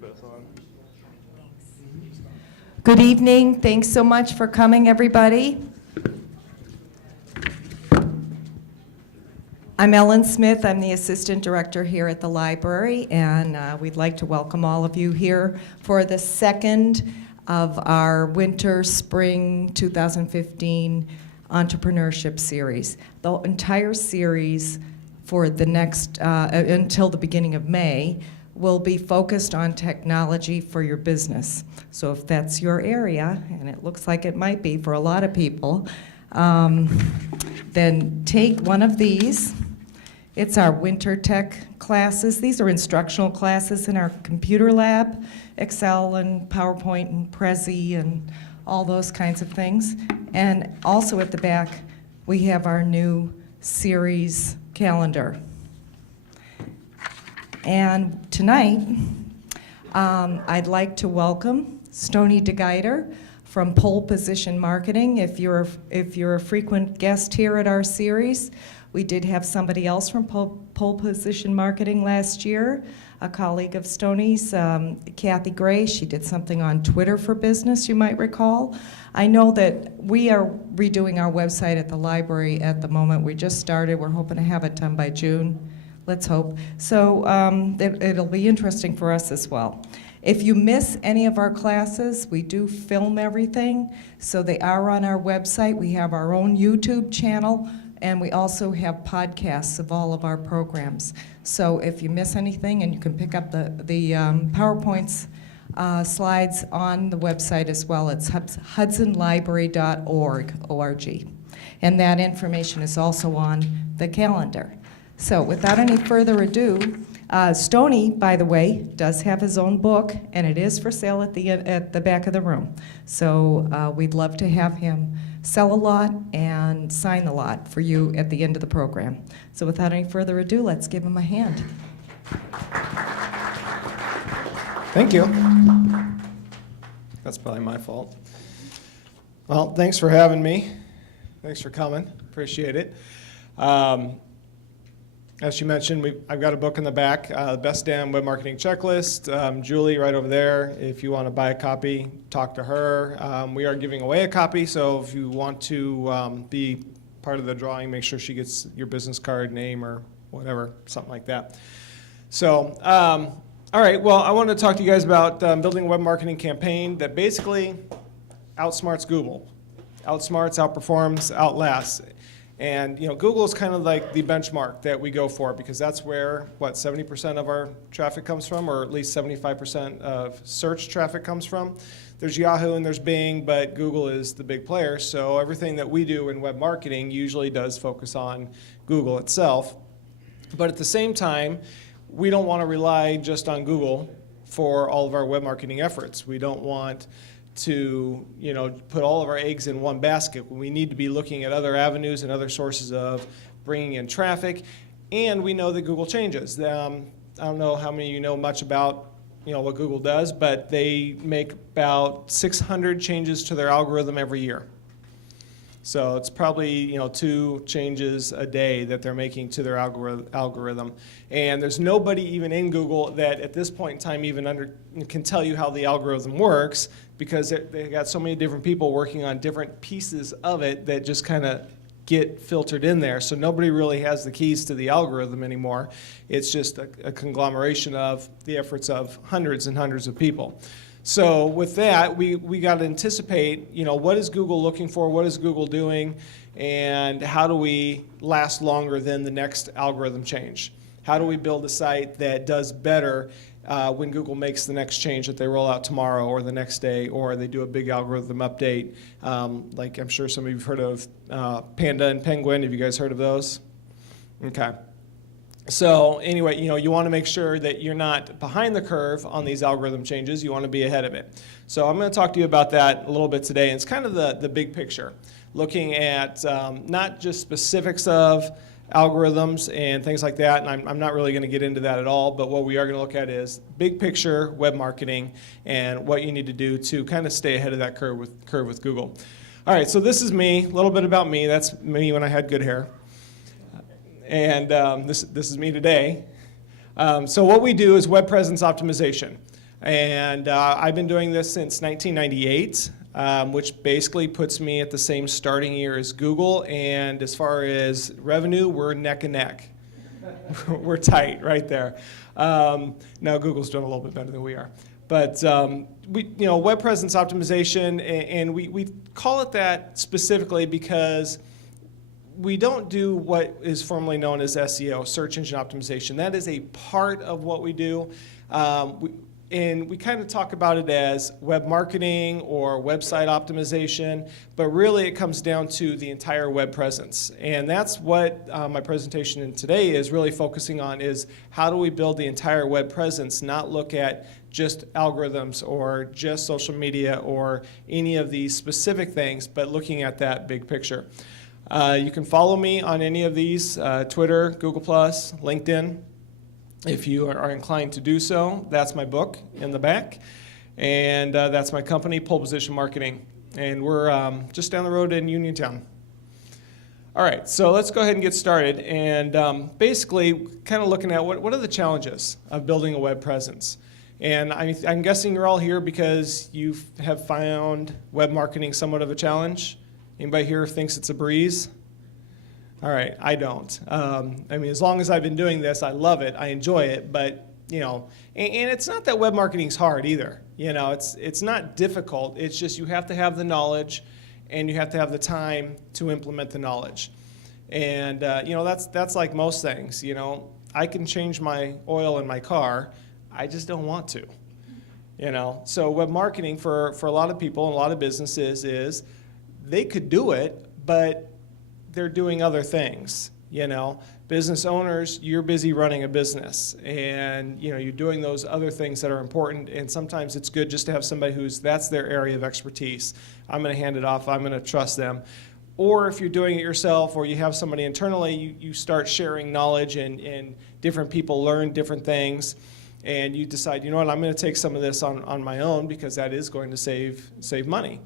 both on. Good evening. Thanks so much for coming, everybody. I'm Ellen Smith. I'm the Assistant Director here at the library, and we'd like to welcome all of you here for the second of our Winter-Spring 2015 Entrepreneurship Series. The entire series for the next, until the beginning of May, will be focused on technology for your business. So if that's your area, and it looks like it might be for a lot of people, then take one of these. It's our winter tech classes. These are instructional classes in our computer lab, Excel and PowerPoint and Prezi and all those kinds of things. And also at the back, we have our new series calendar. And tonight, I'd like to welcome Stoney DeGeyter from Pole Position Marketing. If you're a frequent guest here at our series, we did have somebody else from Pole Position Marketing last year, a colleague of Stoney's, Kathy Gray. She did something on Twitter for Business, you might recall. I know that we are redoing our website at the library at the moment. We just started. We're hoping to have it done by June. Let's hope. So it'll be interesting for us as well. If you miss any of our classes, we do film everything, so they are on our website. We have our own YouTube channel, and we also have podcasts of all of our programs. So if you miss anything, and you can pick up the PowerPoints slides on the website as well. It's hudsonlibrary.org. And that information is also on the calendar. So without any further ado, Stoney, by the way, does have his own book, and it is for sale at the back of the room. So we'd love to have him sell a lot and sign a lot for you at the end of the program. So without any further ado, let's give him a hand. Thank you. That's probably my fault. Well, thanks for having me. Thanks for coming. Appreciate it. As you mentioned, I've got a book in the back, Best Damn Web Marketing Checklist. Julie right over there, if you want to buy a copy, talk to her. We are giving away a copy, so if you want to be part of the drawing, make sure she gets your business card, name, or whatever, something like that. So, all right, well, I want to talk to you guys about building a web marketing campaign that basically outsmarts Google. Outsmarts, outperforms, outlasts. And Google is kind of like the benchmark that we go for, because that's where, 70% of our traffic comes from, or at least 75% of search traffic comes from. There's Yahoo and there's Bing, but Google is the big player. So everything that we do in web marketing usually does focus on Google itself. But at the same time, we don't want to rely just on Google for all of our web marketing efforts. We don't want to put all of our eggs in one basket. We need to be looking at other avenues and other sources of bringing in traffic, and we know that Google changes. I don't know how many of you know much about what Google does, but they make about 600 changes to their algorithm every year. So it's probably 2 changes a day that they're making to their algorithm. And there's nobody even in Google that at this point in time even can tell you how the algorithm works, because they got so many different people working on different pieces of it that just kind of get filtered in there. So nobody really has the keys to the algorithm anymore. It's just a conglomeration of the efforts of hundreds and hundreds of people. So with that, we got to anticipate, what is Google looking for, what is Google doing, and how do we last longer than the next algorithm change? How do we build a site that does better when Google makes the next change that they roll out tomorrow or the next day, or they do a big algorithm update, like I'm sure some of you have heard of Panda and Penguin. Have you guys heard of those? Okay. So anyway, you want to make sure that you're not behind the curve on these algorithm changes. You want to be ahead of it. So I'm going to talk to you about that a little bit today. And it's kind of the big picture, looking at not just specifics of algorithms and things like that, and I'm not really going to get into that at all, but what we are going to look at is big picture web marketing and what you need to do to kind of stay ahead of that curve with Google. All right, so this is me, a little bit about me. That's me when I had good hair. And this is me today. So what we do is web presence optimization. And I've been doing this since 1998, which basically puts me at the same starting year as Google. And as far as revenue, we're neck and neck. We're tight right there. Now Google's doing a little bit better than we are. But web presence optimization, and we call it that specifically because we don't do what is formerly known as SEO, search engine optimization. That is a part of what we do. And we kind of talk about it as web marketing or website optimization, but really it comes down to the entire web presence. And that's what my presentation today is really focusing on, is how do we build the entire web presence, not look at just algorithms or just social media or any of these specific things, but looking at that big picture. You can follow me on any of these, Twitter, Google+, LinkedIn. If you are inclined to do so, that's my book in the back. And that's my company, Pole Position Marketing. And we're just down the road in Uniontown. All right, so let's go ahead and get started. And basically, kind of looking at what are the challenges of building a web presence. And I'm guessing you're all here because you have found web marketing somewhat of a challenge. Anybody here thinks it's a breeze? All right, I don't. As long as I've been doing this, I love it, I enjoy it, but, and it's not that web marketing's hard either. It's not difficult, it's just you have to have the knowledge and you have to have the time to implement the knowledge. And, that's like most things, I can change my oil in my car, I just don't want to, So web marketing for a lot of people and a lot of businesses is they could do it, but they're doing other things, Business owners, you're busy running a business, and you're doing those other things that are important, and sometimes it's good just to have somebody that's their area of expertise. I'm going to hand it off, I'm going to trust them. Or if you're doing it yourself or you have somebody internally, you start sharing knowledge and different people learn different things, and you decide, I'm going to take some of this on my own because that is going to save money.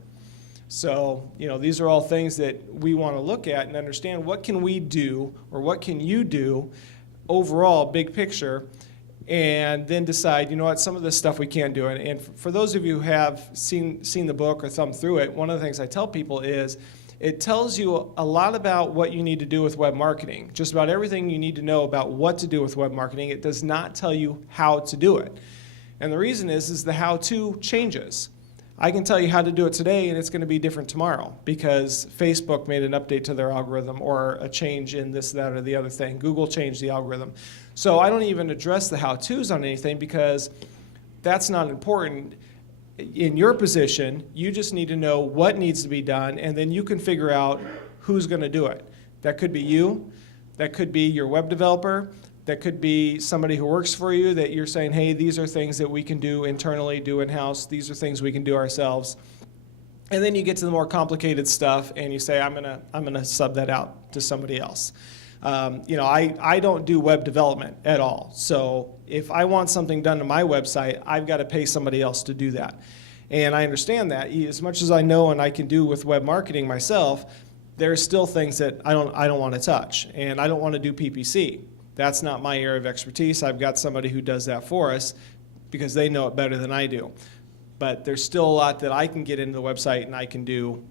So, these are all things that we want to look at and understand what can we do or what can you do overall, big picture, and then decide, some of this stuff we can't do. And for those of you who have seen the book or thumbed through it, one of the things I tell people is it tells you a lot about what you need to do with web marketing, just about everything you need to know about what to do with web marketing. It does not tell you how to do it. And the reason is the how-to changes. I can tell you how to do it today, and it's going to be different tomorrow because Facebook made an update to their algorithm or a change in this, that, or the other thing. Google changed the algorithm. So I don't even address the how-tos on anything because that's not important. In your position, you just need to know what needs to be done, and then you can figure out who's going to do it. That could be you. That could be your web developer. That could be somebody who works for you that you're saying, hey, these are things that we can do internally, do in-house. These are things we can do ourselves. And then you get to the more complicated stuff and you say, I'm gonna sub that out to somebody else. I don't do web development at all. So if I want something done to my website, I've got to pay somebody else to do that. And I understand that. As much as I know and I can do with web marketing myself, there's still things that I don't want to touch. And I don't want to do PPC. That's not my area of expertise. I've got somebody who does that for us because they know it better than I do. But there's still a lot that I can get into the website and I can do,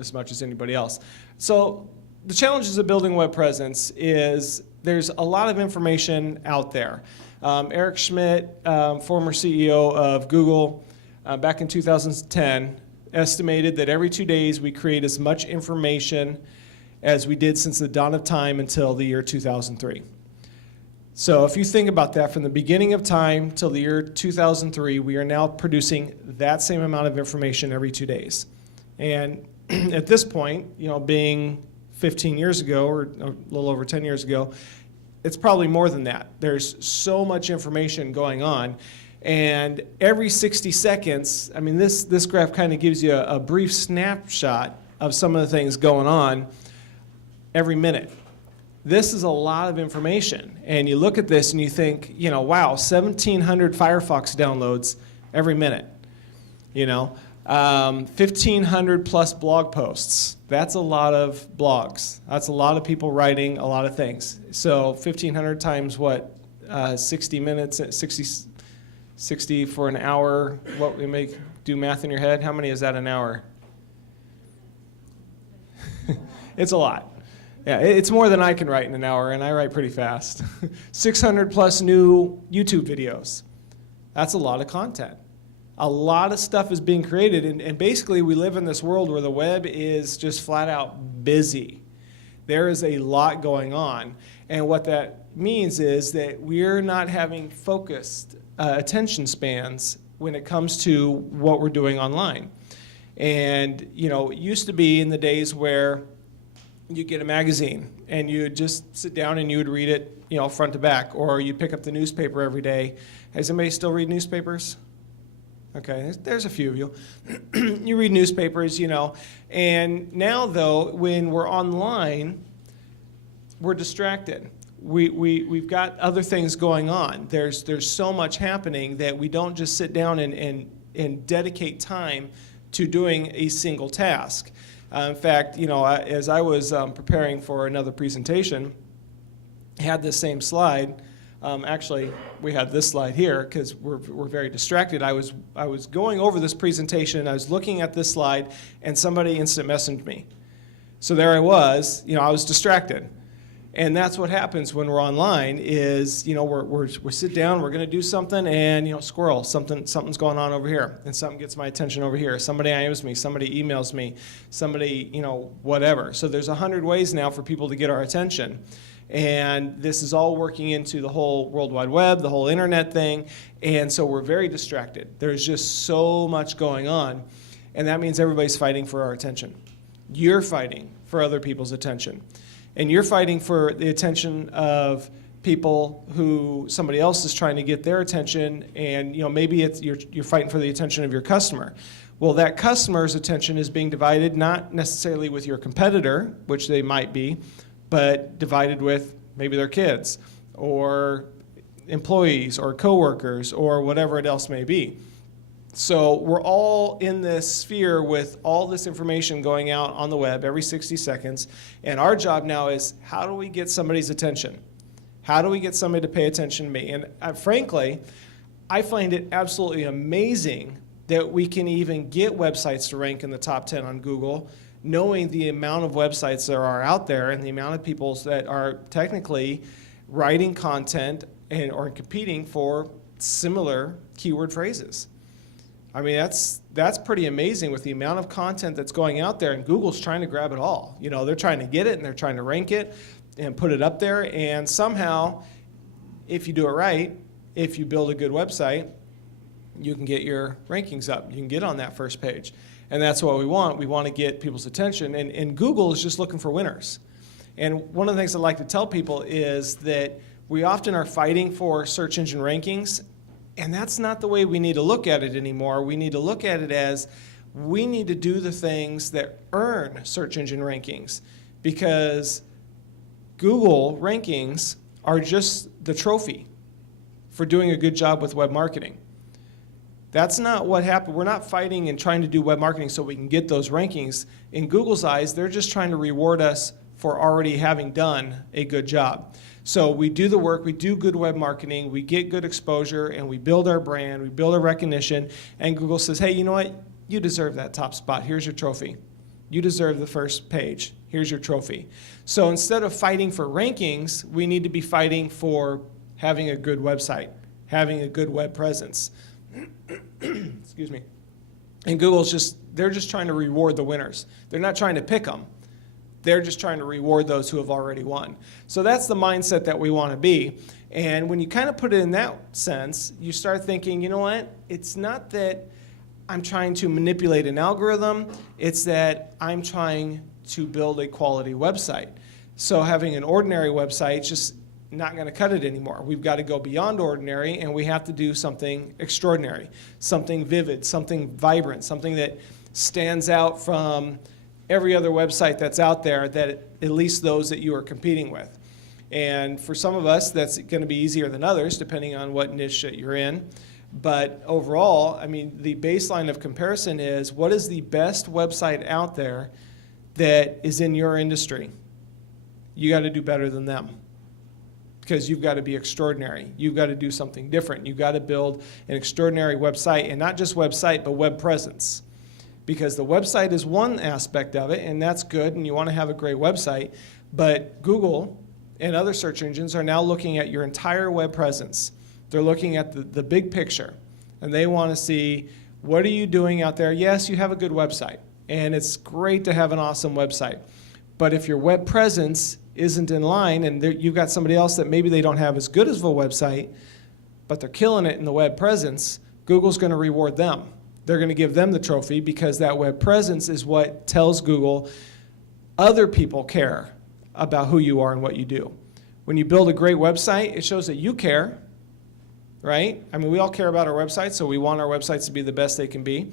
as much as anybody else. So the challenges of building a web presence is there's a lot of information out there. Eric Schmidt, former CEO of Google, back in 2010, estimated that every 2 days we create as much information as we did since the dawn of time until the year 2003. So if you think about that, from the beginning of time till the year 2003, we are now producing that same amount of information every 2 days. And at this point, being 15 years ago or a little over 10 years ago, it's probably more than that. There's so much information going on. And every 60 seconds, this graph kind of gives you a brief snapshot of some of the things going on every minute. This is a lot of information, and you look at this and you think, wow, 1,700 Firefox downloads every minute, 1,500 plus blog posts. That's a lot of blogs. That's a lot of people writing a lot of things. So 1,500 times what, 60 minutes, 60 for an hour. What we make, do math in your head? How many is that an hour? It's a lot. Yeah, it's more than I can write in an hour, and I write pretty fast. 600 plus new YouTube videos. That's a lot of content. A lot of stuff is being created, and basically we live in this world where the web is just flat out busy. There is a lot going on, and what that means is that we're not having focused attention spans when it comes to what we're doing online. And you know, it used to be in the days where you get a magazine and you just sit down and you would read it, you know, front to back, or you pick up the newspaper every day. Does anybody still read newspapers? Okay, there's a few of you. You read newspapers, you know, and now though, when we're online, we're distracted. We've got other things going on. There's so much happening that we don't just sit down and dedicate time to doing a single task. In fact, you know, as I was preparing for another presentation, I had this same slide. Actually, we had this slide here because we're very distracted. I was going over this presentation, I was looking at this slide, and somebody instant messaged me. So there I was, you know, I was distracted. And that's what happens when we're online is, you know, we sit down, we're going to do something, and, you know, squirrel, something's going on over here, and something gets my attention over here. Somebody IMs me, somebody emails me, somebody, you know, whatever. So there's 100 ways now for people to get our attention. And this is all working into the whole World Wide Web, the whole internet thing, and so we're very distracted. There's just so much going on, and that means everybody's fighting for our attention. You're fighting for other people's attention. And you're fighting for the attention of people who somebody else is trying to get their attention, and you know, maybe it's, you're fighting for the attention of your customer. Well, that customer's attention is being divided not necessarily with your competitor, which they might be, but divided with maybe their kids or employees or coworkers or whatever it else may be. So we're all in this sphere with all this information going out on the web every 60 seconds, and our job now is how do we get somebody's attention? How do we get somebody to pay attention to me? And frankly, I find it absolutely amazing that we can even get websites to rank in the top 10 on Google, knowing the amount of websites there are out there and the amount of people that are technically writing content and or competing for similar keyword phrases. I mean, that's pretty amazing with the amount of content that's going out there, and Google's trying to grab it all. You know, they're trying to get it and they're trying to rank it and put it up there, and somehow, if you do it right, if you build a good website, you can get your rankings up. You can get on that first page. And that's what we want. We want to get people's attention, and Google is just looking for winners. And one of the things I like to tell people is that we often are fighting for search engine rankings, and that's not the way we need to look at it anymore. We need to look at it as we need to do the things that earn search engine rankings, because Google rankings are just the trophy for doing a good job with web marketing. That's not what happened. We're not fighting and trying to do web marketing so we can get those rankings. In Google's eyes, they're just trying to reward us for already having done a good job. So we do the work, we do good web marketing, we get good exposure, and we build our brand, we build our recognition, and Google says, hey, you know what? You deserve that top spot. Here's your trophy. You deserve the first page. Here's your trophy. So instead of fighting for rankings, we need to be fighting for having a good website, having a good web presence. Excuse me. And they're just trying to reward the winners. They're not trying to pick them. They're just trying to reward those who have already won. So that's the mindset that we want to be. And when you kind of put it in that sense, you start thinking, you know what? It's not that I'm trying to manipulate an algorithm. It's that I'm trying to build a quality website. So having an ordinary website just not going to cut it anymore. We've got to go beyond ordinary, and we have to do something extraordinary, something vivid, something vibrant, something that stands out from every other website that's out there, that at least those that you are competing with. And for some of us, that's going to be easier than others, depending on what niche that you're in. But overall, I mean, the baseline of comparison is, what is the best website out there that is in your industry? You got to do better than them. because you've got to be extraordinary. You've got to do something different. You've got to build an extraordinary website, and not just website, but web presence. Because the website is one aspect of it, and that's good, and you want to have a great website, but Google and other search engines are now looking at your entire web presence. They're looking at the big picture, and they want to see, what are you doing out there? Yes, you have a good website, and it's great to have an awesome website, but if your web presence isn't in line, and you've got somebody else that maybe they don't have as good as a website, but they're killing it in the web presence, Google's going to reward them. They're going to give them the trophy, because that web presence is what tells Google other people care about who you are and what you do. When you build a great website, it shows that you care, right? I mean, we all care about our websites, so we want our websites to be the best they can be.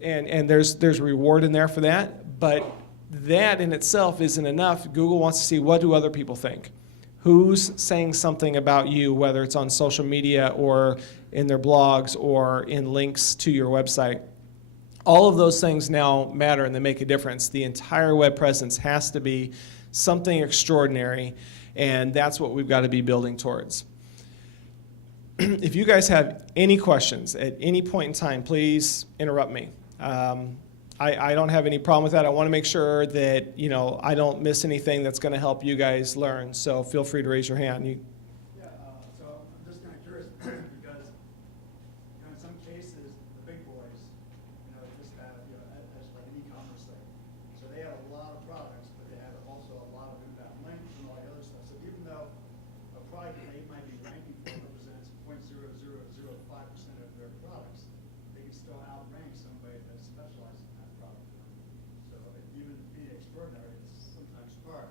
And there's reward in there for that, but that in itself isn't enough. Google wants to see, what do other people think? Who's saying something about you, whether it's on social media or in their blogs or in links to your website. All of those things now matter, and they make a difference. The entire web presence has to be something extraordinary, and that's what we've got to be building towards. If you guys have any questions at any point in time, please interrupt me. I don't have any problem with that. I want to make sure that, you know, I don't miss anything that's going to help you guys learn. So feel free to raise your hand. Yeah, so I'm just kind of curious because, you know, in some cases, the big boys, you know, just have, you know, as like an e-commerce site. So they have a lot of products, but they have also a lot of inbound links and all the other stuff. So even though a product that they might be ranking for represents 0.0005% of their products, they can still outrank somebody that specializes in that product. So even being extraordinary is sometimes hard.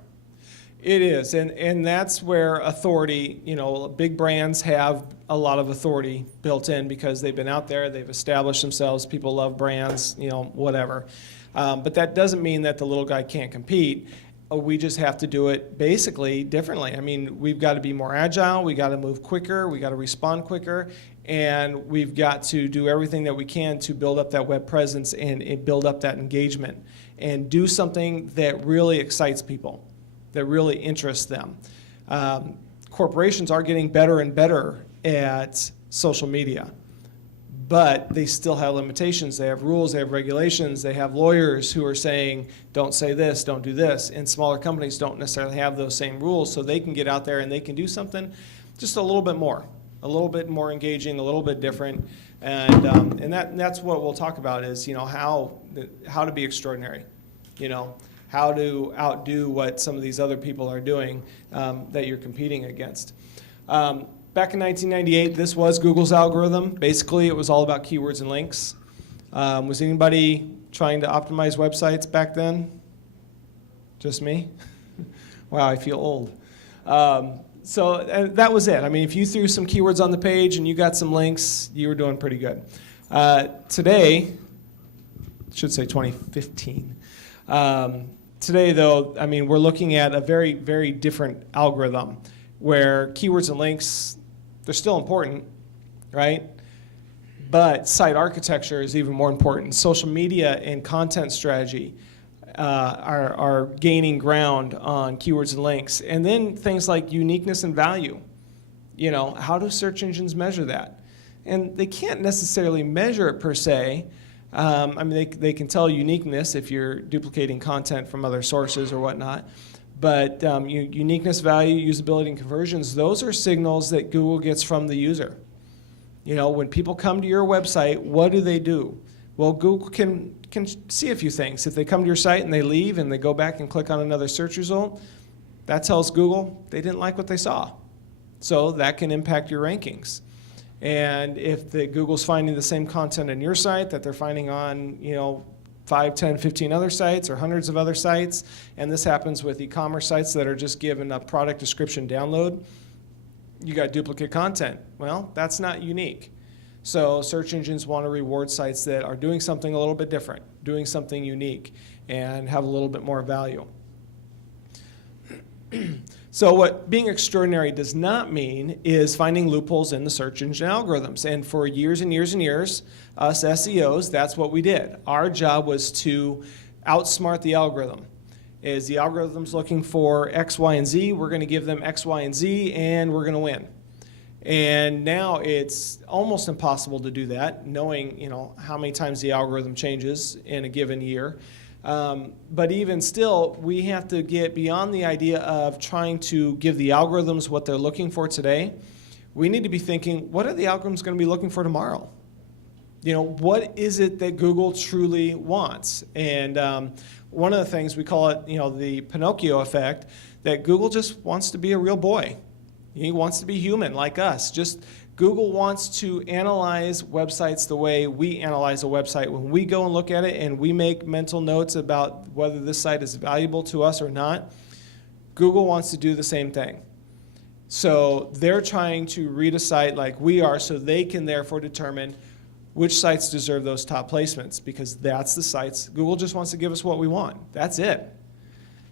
It is, and that's where authority, you know, big brands have a lot of authority built in because they've been out there, they've established themselves, people love brands, you know, whatever. But that doesn't mean that the little guy can't compete. We just have to do it basically differently. I mean, we've got to be more agile, we got to move quicker, we got to respond quicker, and we've got to do everything that we can to build up that web presence and build up that engagement and do something that really excites people, that really interests them. Corporations are getting better and better at social media, but they still have limitations. They have rules, they have regulations, they have lawyers who are saying, don't say this, don't do this. And smaller companies don't necessarily have those same rules, so they can get out there and they can do something just a little bit more engaging, a little bit different. And that's what we'll talk about is, you know, how to be extraordinary, you know, how to outdo what some of these other people are doing that you're competing against. Back in 1998, this was Google's algorithm. Basically, it was all about keywords and links. Was anybody trying to optimize websites back then? Just me? Wow, I feel old. So that was it. I mean, if you threw some keywords on the page and you got some links, you were doing pretty good. Today, I should say 2015. Today, though, I mean, we're looking at a very, very different algorithm where keywords and links, they're still important, right? But site architecture is even more important. Social media and content strategy are gaining ground on keywords and links. And then things like uniqueness and value. You know, how do search engines measure that? And they can't necessarily measure it per se. I mean, they can tell uniqueness if you're duplicating content from other sources or whatnot. But uniqueness, value, usability, and conversions, those are signals that Google gets from the user. You know, when people come to your website, what do? Well, Google can see a few things. If they come to your site and they leave and they go back and click on another search result, that tells Google they didn't like what they saw. So that can impact your rankings. And if Google's finding the same content on your site that they're finding on, you know, 5, 10, 15 other sites or hundreds of other sites, and this happens with e-commerce sites that are just given a product description download, you got duplicate content. Well, that's not unique. So search engines want to reward sites that are doing something a little bit different, doing something unique, and have a little bit more value. So what being extraordinary does not mean is finding loopholes in the search engine algorithms. And for years and years and years, us SEOs, that's what we did. Our job was to outsmart the algorithm. is the algorithm's looking for X, Y, and Z. We're going to give them X, Y, and Z, and we're going to win. And now it's almost impossible to do that, knowing how many times the algorithm changes in a given year. But even still, we have to get beyond the idea of trying to give the algorithms what they're looking for today. We need to be thinking, what are the algorithms going to be looking for tomorrow? What is it that Google truly wants? And one of the things, we call it, the Pinocchio effect, that Google just wants to be a real boy. He wants to be human like us. Google wants to analyze websites the way we analyze a website. When we go and look at it and we make mental notes about whether this site is valuable to us or not, Google wants to do the same thing. So they're trying to read a site like we are so they can therefore determine which sites deserve those top placements, because that's the sites. Google just wants to give us what we want. That's it.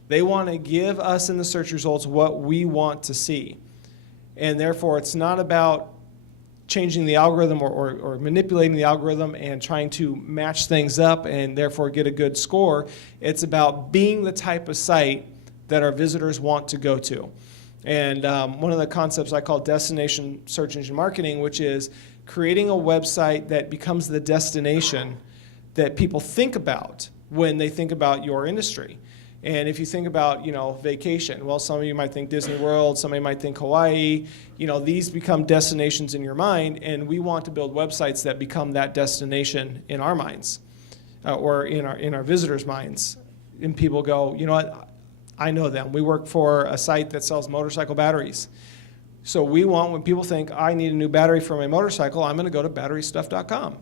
They want to give us in the search results what we want to see. And therefore, it's not about changing the algorithm or manipulating the algorithm and trying to match things up and therefore get a good score. It's about being the type of site that our visitors want to go to. And one of the concepts I call destination search engine marketing, which is creating a website that becomes the destination that people think about when they think about your industry. And if you think about, vacation, well, some of you might think Disney World, somebody might think Hawaii. These become destinations in your mind, and we want to build websites that become that destination in our minds, or in our visitors' minds. And people go, you know what, I know them. We work for a site that sells motorcycle batteries. So we want, when people think, I need a new battery for my motorcycle, I'm going to go to batterystuff.com.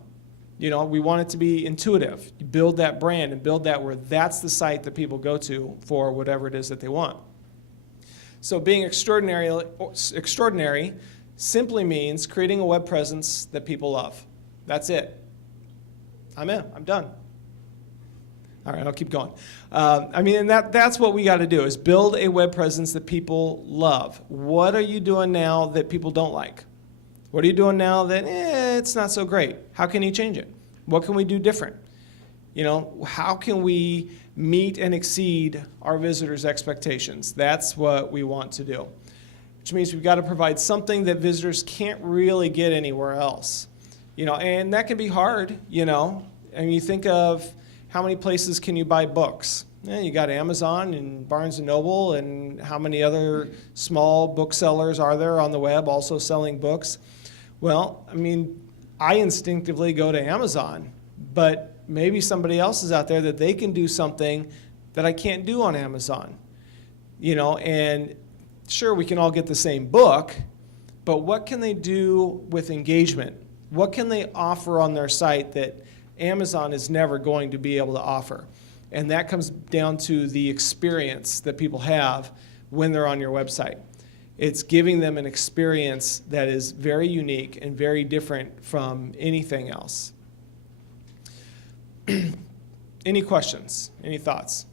We want it to be intuitive. You build that brand and build that where that's the site that people go to for whatever it is that they want. So being extraordinary simply means creating a web presence that people love. That's it. I'm done. All right, I'll keep going. And that's what we got to do, is build a web presence that people love. What are you doing now that people don't like? What are you doing now that it's not so great? How can you change it? What can we do different? How can we meet and exceed our visitors' expectations? That's what we want to do, which means we've got to provide something that visitors can't really get anywhere else. And that can be hard, you think of how many places can you buy books? You got Amazon and Barnes & Noble, and how many other small booksellers are there on the web also selling books? Well, I instinctively go to Amazon, but maybe somebody else is out there that they can do something that I can't do on Amazon. And sure, we can all get the same book, but what can they do with engagement? What can they offer on their site that Amazon is never going to be able to offer? And that comes down to the experience that people have when they're on your website. It's giving them an experience that is very unique and very different from anything else. Any questions? Any thoughts?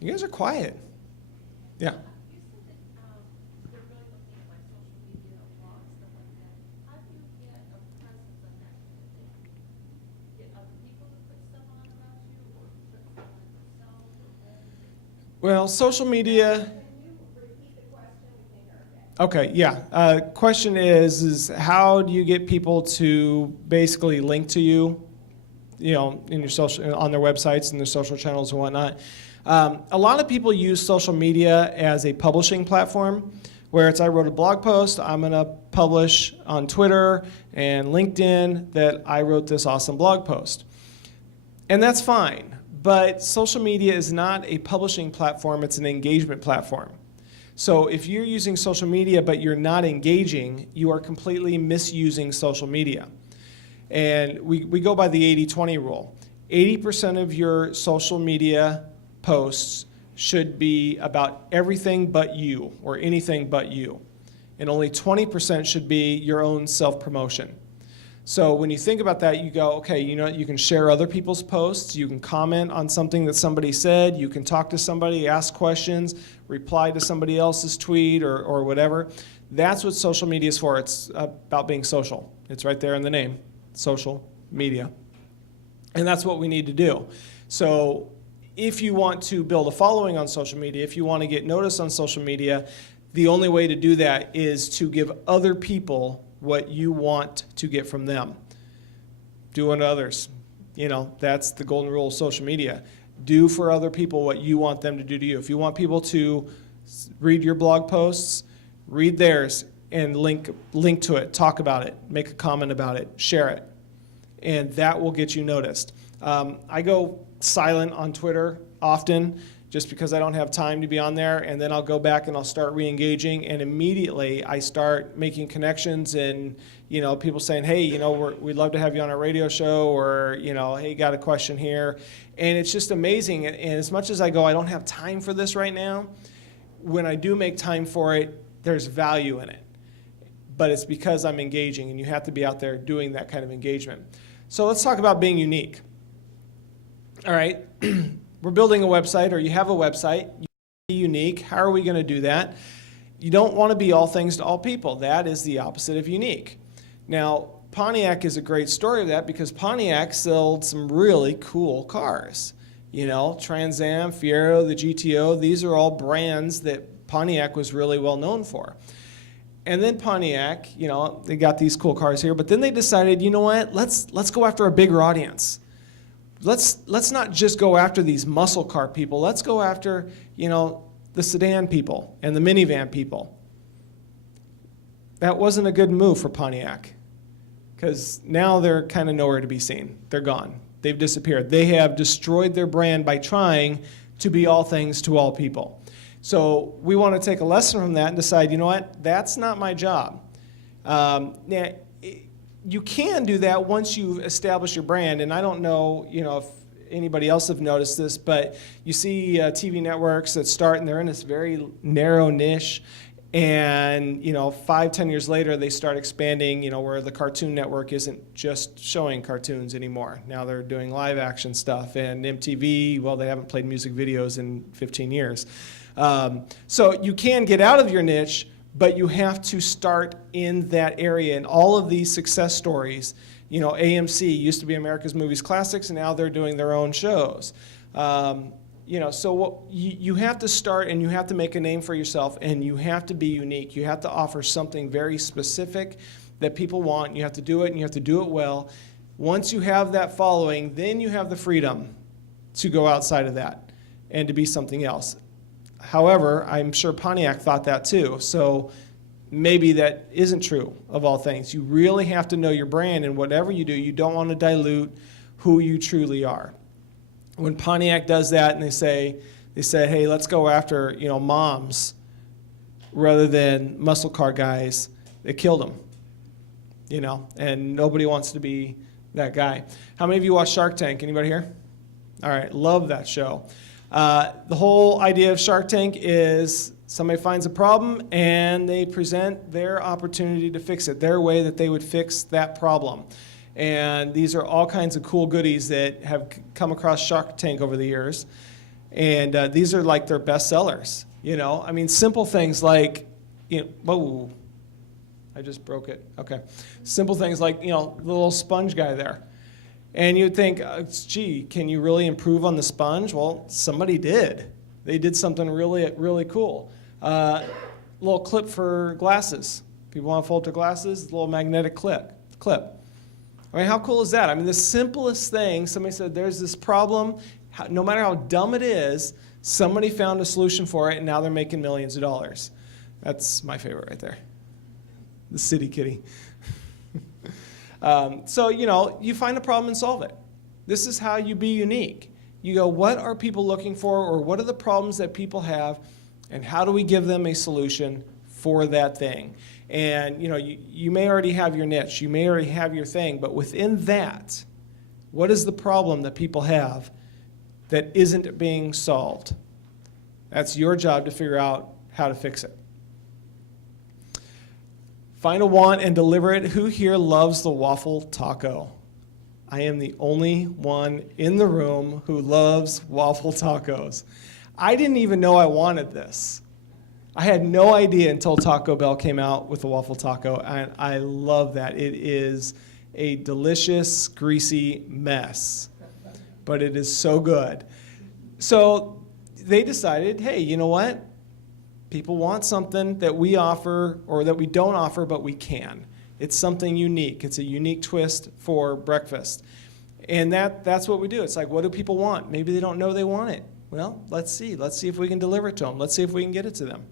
You guys are quiet. Yeah. You said that they're really looking at like social media, blogs, stuff like that. How do you get a presence on that kind of thing? Get other people to put stuff on about you, or put stuff on yourself, or Well, social media. Okay, yeah. Question is how do you get people to basically link to you, in your on their websites and their social channels and whatnot? A lot of people use social media as a publishing platform, where I wrote a blog post, I'm going to publish on Twitter and LinkedIn that I wrote this awesome blog post. And that's fine, but social media is not a publishing platform, it's an engagement platform. So if you're using social media but you're not engaging, you are completely misusing social media. And we go by the 80-20 rule. 80% of your social media posts should be about everything but you, or anything but you. And only 20% should be your own self-promotion. So when you think about that, you go, okay, you can share other people's posts, you can comment on something that somebody said, you can talk to somebody, ask questions, reply to somebody else's tweet or whatever. That's what social media is for. It's about being social. It's right there in the name, social media. And that's what we need to do. So if you want to build a following on social media, if you want to get noticed on social media, the only way to do that is to give other people what you want to get from them. Do unto others. You know, that's the golden rule of social media. Do for other people what you want them to do to you. If you want people to read your blog posts, read theirs and link to it, talk about it, make a comment about it, share it, and that will get you noticed. I go silent on Twitter often just because I don't have time to be on there, and then I'll go back and I'll start re-engaging, and immediately I start making connections, and you know, people saying, hey, you know, we'd love to have you on our radio show, or you know, hey, got a question here, and it's just amazing. And as much as I go, I don't have time for this right now, when I do make time for it, there's value in it. But it's because I'm engaging, and you have to be out there doing that kind of engagement. So let's talk about being unique. All right, we're building a website, or you have a website. You be unique. How are we going to do that? You don't want to be all things to all people. That is the opposite of unique. Now, Pontiac is a great story of that, because Pontiac sold some really cool cars. You know, Trans Am, Fiero, the GTO, these are all brands that Pontiac was really well known for. And then Pontiac, you know, they got these cool cars here, but then they decided, you know what, let's go after a bigger audience. Let's not just go after these muscle car people. Let's go after, you know, the sedan people and the minivan people. That wasn't a good move for Pontiac, because now they're kind of nowhere to be seen. They're gone. They've disappeared. They have destroyed their brand by trying to be all things to all people. So we want to take a lesson from that and decide, you know what, that's not my job. Now, you can do that once you establish your brand, and I don't know, you know, if anybody else have noticed this, but you see TV networks that start and they're in this very narrow niche, and you know, 5-10 years later they start expanding, you know, where the Cartoon Network isn't just showing cartoons anymore. Now they're doing live action stuff, and MTV, well, they haven't played music videos in 15 years. So you can get out of your niche, but you have to start in that area. And all of these success stories, you know, AMC used to be America's Movies Classics, and now they're doing their own shows. You know, so you have to start, and you have to make a name for yourself, and you have to be unique. You have to offer something very specific that people want. You have to do it, and you have to do it well. Once you have that following, then you have the freedom to go outside of that and to be something else. However, I'm sure Pontiac thought that too, so maybe that isn't true of all things. You really have to know your brand, and whatever you do, you don't want to dilute who you truly are. When Pontiac does that and they say, hey, let's go after, you know, moms rather than muscle car guys, they killed them, you know, and nobody wants to be that guy. How many of you watch Shark Tank? Anybody here? All right, love that show. The whole idea of Shark Tank is somebody finds a problem and they present their opportunity to fix it, their way that they would fix that problem. And these are all kinds of cool goodies that have come across Shark Tank over the years. And these are like their best sellers, you know. I mean, simple things like, you know, whoa, I just broke it. Okay. Simple things like, you know, the little sponge guy there. And you'd think, gee, can you really improve on the sponge? Well, somebody did. They did something really, really cool. Little clip for glasses. People want to fold their glasses, a little magnetic clip. I mean, how cool is that? I mean, the simplest thing, somebody said, there's this problem. No matter how dumb it is, somebody found a solution for it, and now they're making millions of dollars. That's my favorite right there. The city kitty. So, you know, you find a problem and solve it. This is how you be unique. You go, what are people looking for, or what are the problems that people have, and how do we give them a solution for that thing? And, you know, you may already have your niche, you may already have your thing, but within that, what is the problem that people have that isn't being solved? That's your job to figure out how to fix it. Find a want and deliver it. Who here loves the waffle taco? I am the only one in the room who loves waffle tacos. I didn't even know I wanted this. I had no idea until Taco Bell came out with the waffle taco, and I love that. It is a delicious, greasy mess, but it is so good. So they decided, hey, you know what? People want something that we offer or that we don't offer, but we can. It's something unique. It's a unique twist for breakfast. And that's what we do. It's like, what do people want? Maybe they don't know they want it. Well, let's see. Let's see if we can deliver it to them. Let's see if we can get it to them.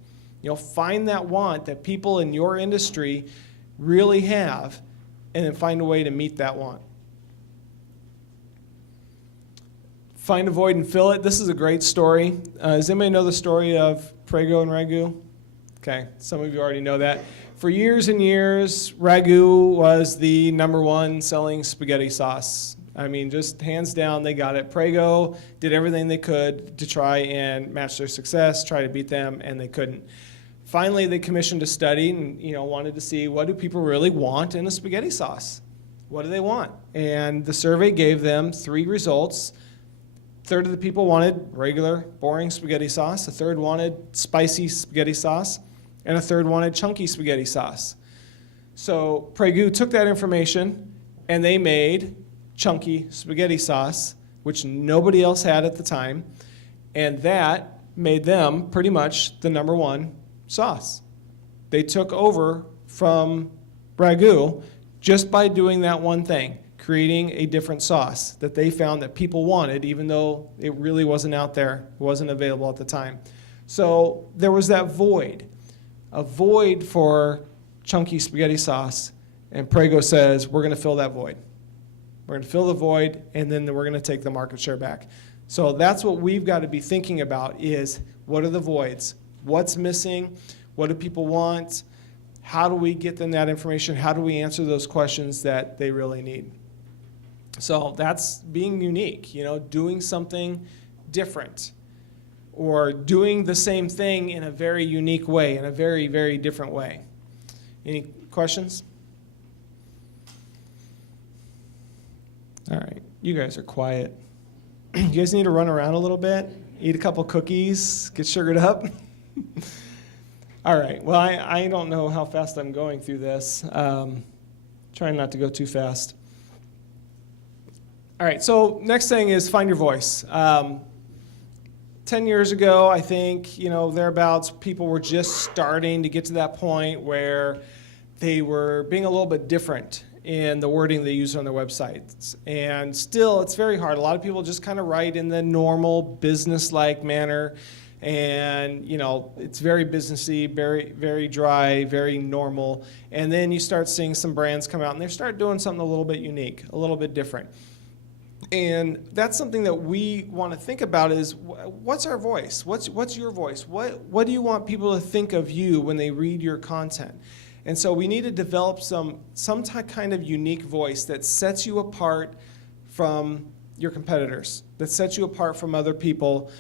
You know, find that want that people in your industry really have, and then find a way to meet that want. Find a void and fill it. This is a great story. Does anybody know the story of Prego and Ragu? Okay, some of you already know that. For years and years, Ragu was the #1 selling spaghetti sauce. I mean, just hands down, they got it. Prego did everything they could to try and match their success, try to beat them, and they couldn't. Finally, they commissioned a study and wanted to see, what do people really want in a spaghetti sauce? What do they want? And the survey gave them 3 results. A third of the people wanted regular, boring spaghetti sauce. A third wanted spicy spaghetti sauce. And a third wanted chunky spaghetti sauce. So Prego took that information and they made chunky spaghetti sauce, which nobody else had at the time. And that made them pretty much the #1 sauce. They took over from Ragu just by doing that one thing, creating a different sauce that they found that people wanted, even though it really wasn't out there, wasn't available at the time. So there was that void, a void for chunky spaghetti sauce, and Prego says, we're going to fill that void. We're going to fill the void, and then we're going to take the market share back. So that's what we've got to be thinking about is, what are the voids? What's missing? What do people want? How do we get them that information? How do we answer those questions that they really need? So that's being unique, doing something different or doing the same thing in a very unique way, in a very, very different way. Any questions? All right, you guys are quiet. You guys need to run around a little bit, eat a couple cookies, get sugared up. All right, well, I don't know how fast I'm going through this. Trying not to go too fast. All right, so next thing is find your voice. 10 years ago, I think, thereabouts, people were just starting to get to that point where they were being a little bit different in the wording they use on their websites. And still, it's very hard. A lot of people just kind of write in the normal business-like manner. And, it's very businessy, very, very dry, very normal. And then you start seeing some brands come out and they start doing something a little bit unique, a little bit different. And that's something that we want to think about is, what's our voice? What's your voice? What do you want people to think of you when they read your content? And so we need to develop some kind of unique voice that sets you apart from your competitors, that sets you apart from other people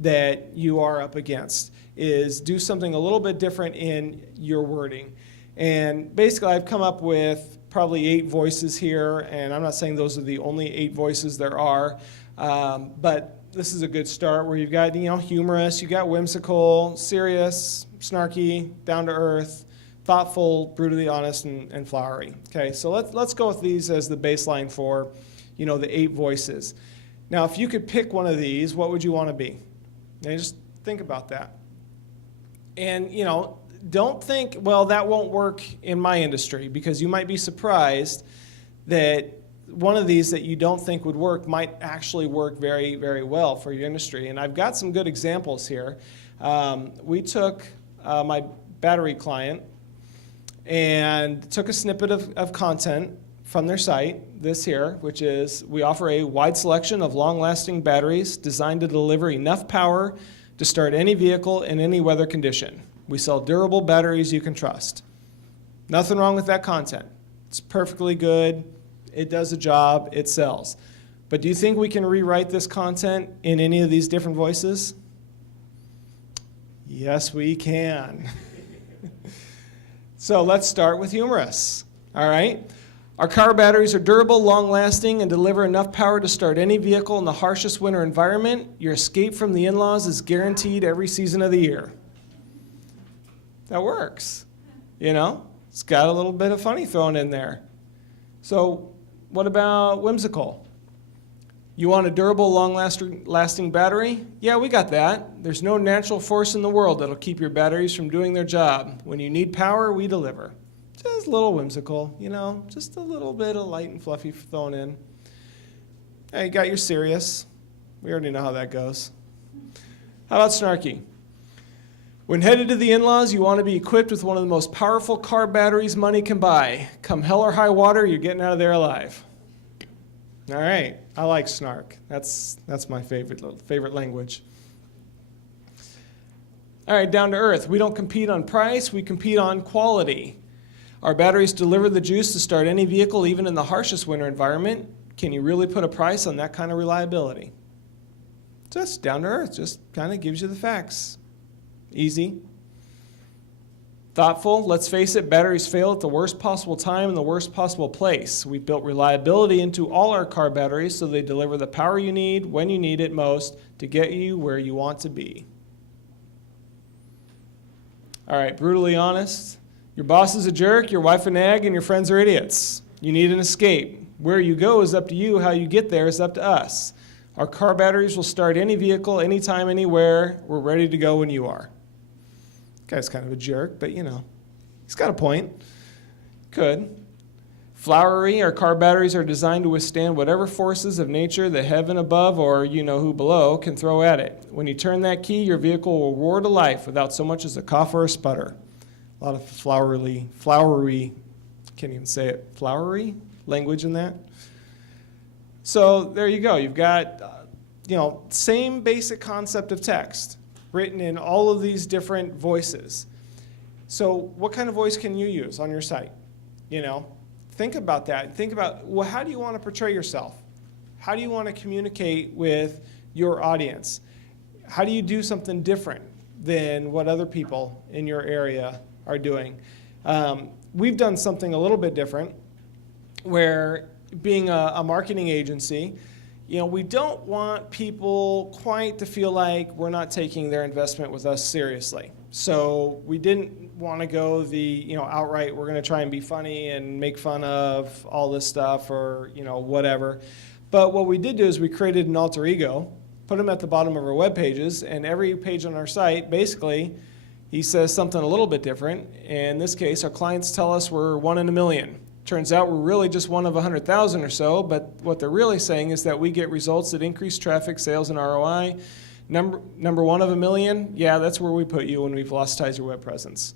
that you are up against, is do something a little bit different in your wording. And basically I've come up with probably 8 voices here, and I'm not saying those are the only 8 voices there are, but this is a good start where you've got humorous, you've got whimsical, serious, snarky, down to earth, thoughtful, brutally honest, and flowery. Okay, so let's go with these as the baseline for the 8 voices. Now, if you could pick one of these, what would you want to be? And just think about that. And don't think, well, that won't work in my industry, because you might be surprised that one of these that you don't think would work might actually work very, very well for your industry. And I've got some good examples here. We took my battery client and took a snippet of content from their site, this here, which is, we offer a wide selection of long-lasting batteries designed to deliver enough power to start any vehicle in any weather condition. We sell durable batteries you can trust. Nothing wrong with that content. It's perfectly good. It does the job. It sells. But do you think we can rewrite this content in any of these different voices? Yes, we can. So let's start with humorous. All right? Our car batteries are durable, long-lasting, and deliver enough power to start any vehicle in the harshest winter environment. Your escape from the in-laws is guaranteed every season of the year. That works. It's got a little bit of funny thrown in there. So what about whimsical? You want a durable, long-lasting battery? Yeah, we got that. There's no natural force in the world that'll keep your batteries from doing their job. When you need power, we deliver. Just a little whimsical, you know, just a little bit of light and fluffy thrown in. Hey, you got your serious. We already know how that goes. How about snarky? When headed to the in-laws, you want to be equipped with one of the most powerful car batteries money can buy. Come hell or high water, you're getting out of there alive. All right, I like snark. That's my favorite language. All right, down to earth. We don't compete on price, we compete on quality. Our batteries deliver the juice to start any vehicle, even in the harshest winter environment. Can you really put a price on that kind of reliability? Just down to earth, just kind of gives you the facts. Easy. Thoughtful. Let's face it, batteries fail at the worst possible time in the worst possible place. We've built reliability into all our car batteries so they deliver the power you need when you need it most to get you where you want to be. All right, brutally honest. Your boss is a jerk, your wife a nag, and your friends are idiots. You need an escape. Where you go is up to you. How you get there is up to us. Our car batteries will start any vehicle, anytime, anywhere. We're ready to go when you are. Guy's kind of a jerk, but you know, he's got a point. Could. Flowery, our car batteries are designed to withstand whatever forces of nature the heaven above or you know who below can throw at it. When you turn that key, your vehicle will roar to life without so much as a cough or a sputter. A lot of flowery, can't even say it, flowery language in that. So there you go. You've got, same basic concept of text written in all of these different voices. So what kind of voice can you use on your site? Think about that. Think about, well, how do you want to portray yourself? How do you want to communicate with your audience? How do you do something different than what other people in your area are doing? We've done something a little bit different where being a marketing agency, we don't want people quite to feel like we're not taking their investment with us seriously. So we didn't want to go the, outright, we're going to try and be funny and make fun of all this stuff or, whatever. But what we did do is we created an alter ego, put him at the bottom of our web pages, and every page on our site, basically, he says something a little bit different. In this case, our clients tell us we're 1 in a million. Turns out we're really just 1 of 100,000 or so, but what they're really saying is that we get results that increase traffic, sales, and ROI. Number 1 of a million, yeah, that's where we put you when we velocitize your web presence.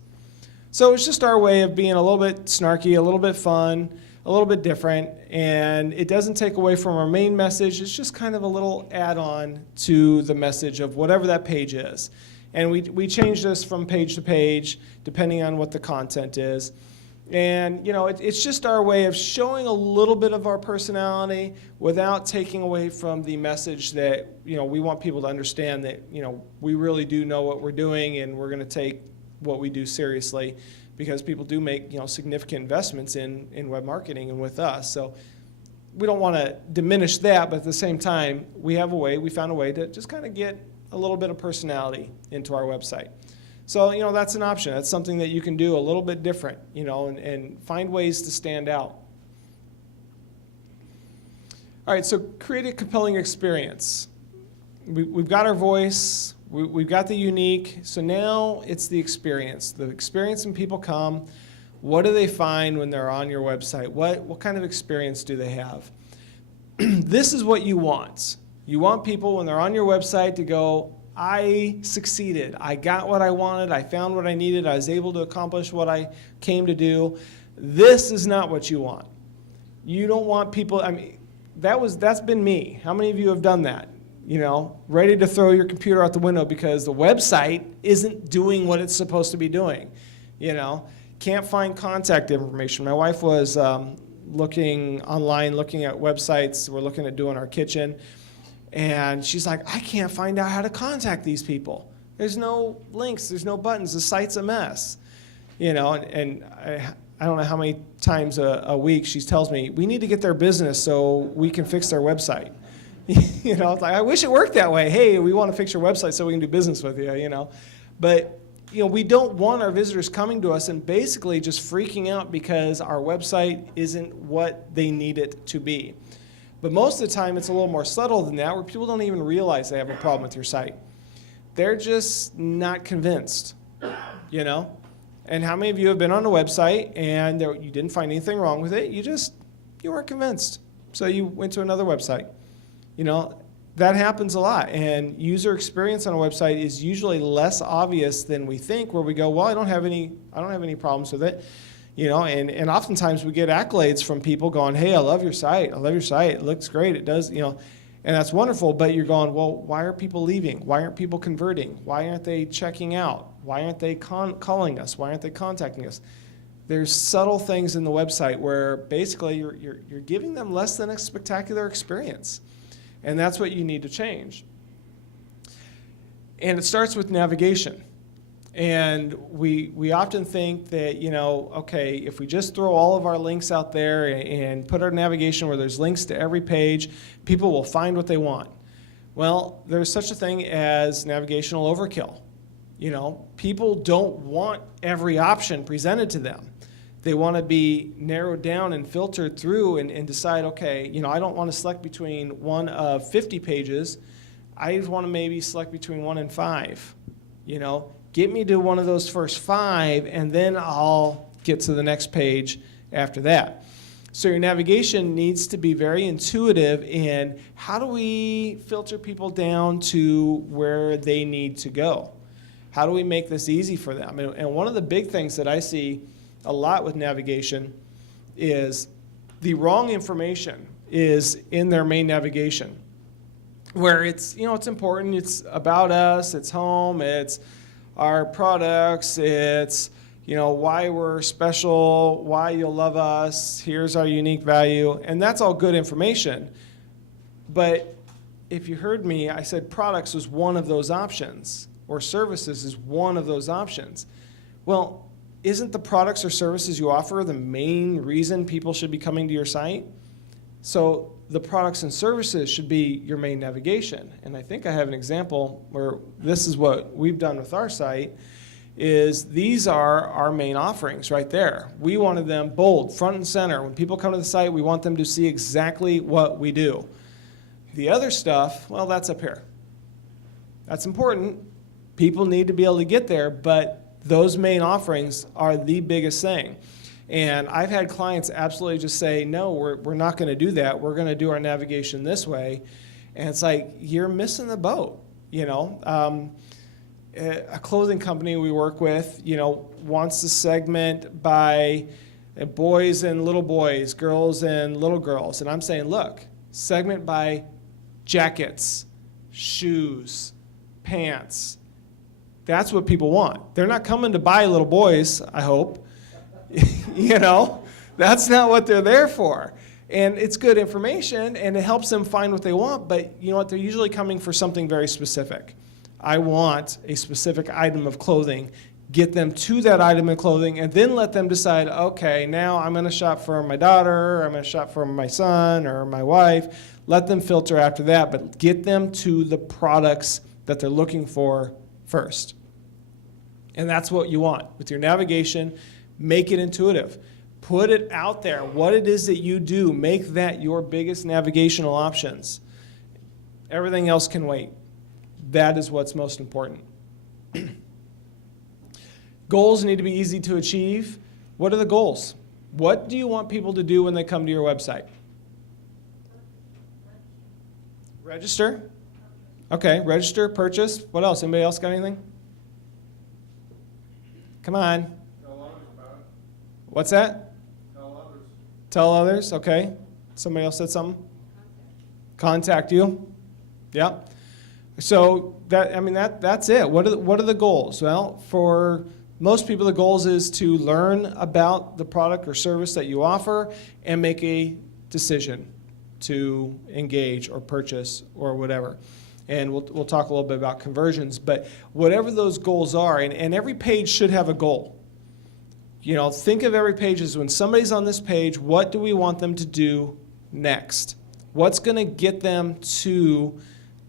So it's just our way of being a little bit snarky, a little bit fun, a little bit different, and it doesn't take away from our main message. It's just kind of a little add-on to the message of whatever that page is. And we change this from page to page, depending on what the content is. And, it's just our way of showing a little bit of our personality without taking away from the message that, we want people to understand that, we really do know what we're doing and we're going to take what we do seriously because people do make, significant investments in web marketing and with us. So we don't want to diminish that, but at the same time, we found a way to just kind of get a little bit of personality into our website. So, that's an option. That's something that you can do a little bit different, and find ways to stand out. All right, so create a compelling experience. We've got our voice, we've got the unique, so now it's the experience. The experience when people come, what do they find when they're on your website? What kind of experience do they have? This is what you want. You want people when they're on your website to go, I succeeded. I got what I wanted. I found what I needed. I was able to accomplish what I came to do. This is not what you want. You don't want people, that's been me. How many of you have done that? Ready to throw your computer out the window because the website isn't doing what it's supposed to be doing. Can't find contact information. My wife was looking online, looking at websites. We're looking at doing our kitchen. And she's like, I can't find out how to contact these people. There's no links, there's no buttons, the site's a mess. And I don't know how many times a week she tells me, we need to get their business so we can fix their website. It's like, I wish it worked that way. Hey, we want to fix your website so we can do business with you, But, we don't want our visitors coming to us and basically just freaking out because our website isn't what they need it to be. But most of the time, it's a little more subtle than that, where people don't even realize they have a problem with your site. They're just not convinced, you know? And how many of you have been on a website and you didn't find anything wrong with it? You weren't convinced. So you went to another website. You know, that happens a lot. And user experience on a website is usually less obvious than we think, where we go, well, I don't have any problems with it. You know, and oftentimes we get accolades from people going, hey, I love your site. I love your site. It looks great. It does, you know, and that's wonderful. But you're going, well, why are people leaving? Why aren't people converting? Why aren't they checking out? Why aren't they calling us? Why aren't they contacting us? There's subtle things in the website where basically you're giving them less than a spectacular experience. And that's what you need to change. And it starts with navigation. And we often think that, you know, okay, if we just throw all of our links out there and put our navigation where there's links to every page, people will find what they want. Well, there's such a thing as navigational overkill. You know, people don't want every option presented to them. They want to be narrowed down and filtered through and decide, okay, you know, I don't want to select between one of 50 pages. I just want to maybe select between 1 and 5, you know. Get me to one of those first 5, and then I'll get to the next page after that. So your navigation needs to be very intuitive in how do we filter people down to where they need to go? How do we make this easy for them? And one of the big things that I see a lot with navigation is the wrong information is in their main navigation, where it's, you know, it's important, it's about us, it's home, it's our products, it's, you know, why we're special, why you'll love us, here's our unique value, and that's all good information. But if you heard me, I said products was one of those options, or services is one of those options. Well, isn't the products or services you offer the main reason people should be coming to your site? So the products and services should be your main navigation. And I think I have an example where this is what we've done with our site, is these are our main offerings right there. We wanted them bold, front and center. When people come to the site, we want them to see exactly what we do. The other stuff, well, that's up here. That's important. People need to be able to get there, but those main offerings are the biggest thing. And I've had clients absolutely just say, no, we're not going to do that. We're going to do our navigation this way. And it's like, you're missing the boat, you know. A clothing company we work with, you know, wants to segment by boys and little boys, girls and little girls. And I'm saying, look, segment by jackets, shoes, pants. That's what people want. They're not coming to buy little boys, I hope. You know, that's not what they're there for. And it's good information, and it helps them find what they want, but you know what? They're usually coming for something very specific. I want a specific item of clothing. Get them to that item of clothing, and then let them decide, okay, now I'm going to shop for my daughter, or I'm going to shop for my son or my wife. Let them filter after that, but get them to the products that they're looking for first. And that's what you want with your navigation. Make it intuitive. Put it out there. What it is that you do, make that your biggest navigational options. Everything else can wait. That is what's most important. Goals need to be easy to achieve. What are the goals? What do you want people to do when they come to your website? Register? Okay, register, purchase. What else? Anybody else got anything? Come on. What's that? Tell others. Tell others, okay. Somebody else said something? Contact you. Yeah. So that's it. What are the goals? Well, for most people, the goals is to learn about the product or service that you offer and make a decision to engage or purchase or whatever. And we'll talk a little bit about conversions, but whatever those goals are, and every page should have a goal. You know, think of every page as when somebody's on this page, what do we want them to do next? What's going to get them to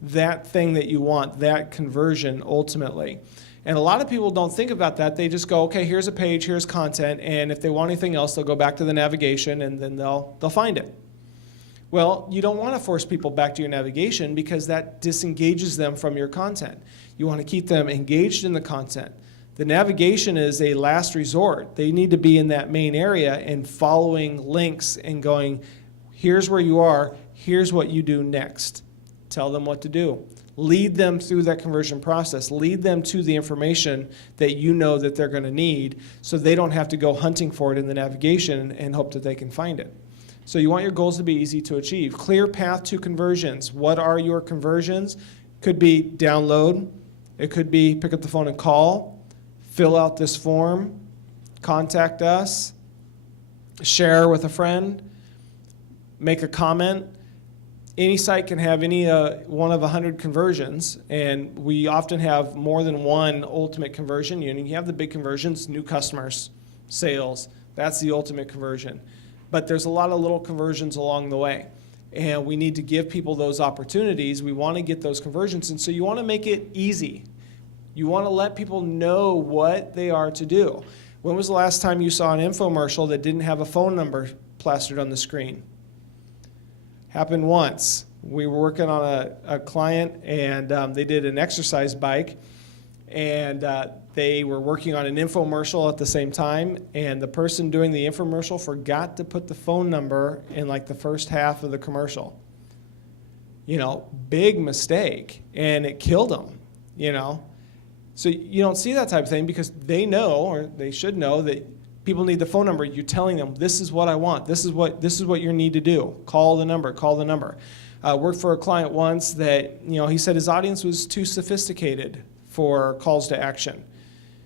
that thing that you want, that conversion ultimately? And a lot of people don't think about that. They just go, okay, here's a page, here's content, and if they want anything else, they'll go back to the navigation and then they'll find it. Well, you don't want to force people back to your navigation because that disengages them from your content. You want to keep them engaged in the content. The navigation is a last resort. They need to be in that main area and following links and going, here's where you are, here's what you do next. Tell them what to do. Lead them through that conversion process. Lead them to the information that you know that they're going to need so they don't have to go hunting for it in the navigation and hope that they can find it. So you want your goals to be easy to achieve. Clear path to conversions. What are your conversions? Could be download. It could be pick up the phone and call, fill out this form, contact us, share with a friend, make a comment. Any site can have any one of 100 conversions, and we often have more than one ultimate conversion. You have the big conversions, new customers, sales. That's the ultimate conversion. But there's a lot of little conversions along the way, and we need to give people those opportunities. We want to get those conversions, and so you want to make it easy. You want to let people know what they are to do. When was the last time you saw an infomercial that didn't have a phone number plastered on the screen? Happened once. We were working on a client, and they did an exercise bike, and they were working on an infomercial at the same time, and the person doing the infomercial forgot to put the phone number in like the first half of the commercial. Big mistake, and it killed them, So you don't see that type of thing because they know, or they should know, that people need the phone number. You're telling them, this is what I want. This is what you need to do. Call the number, call the number. Worked for a client once that, he said his audience was too sophisticated for calls to action.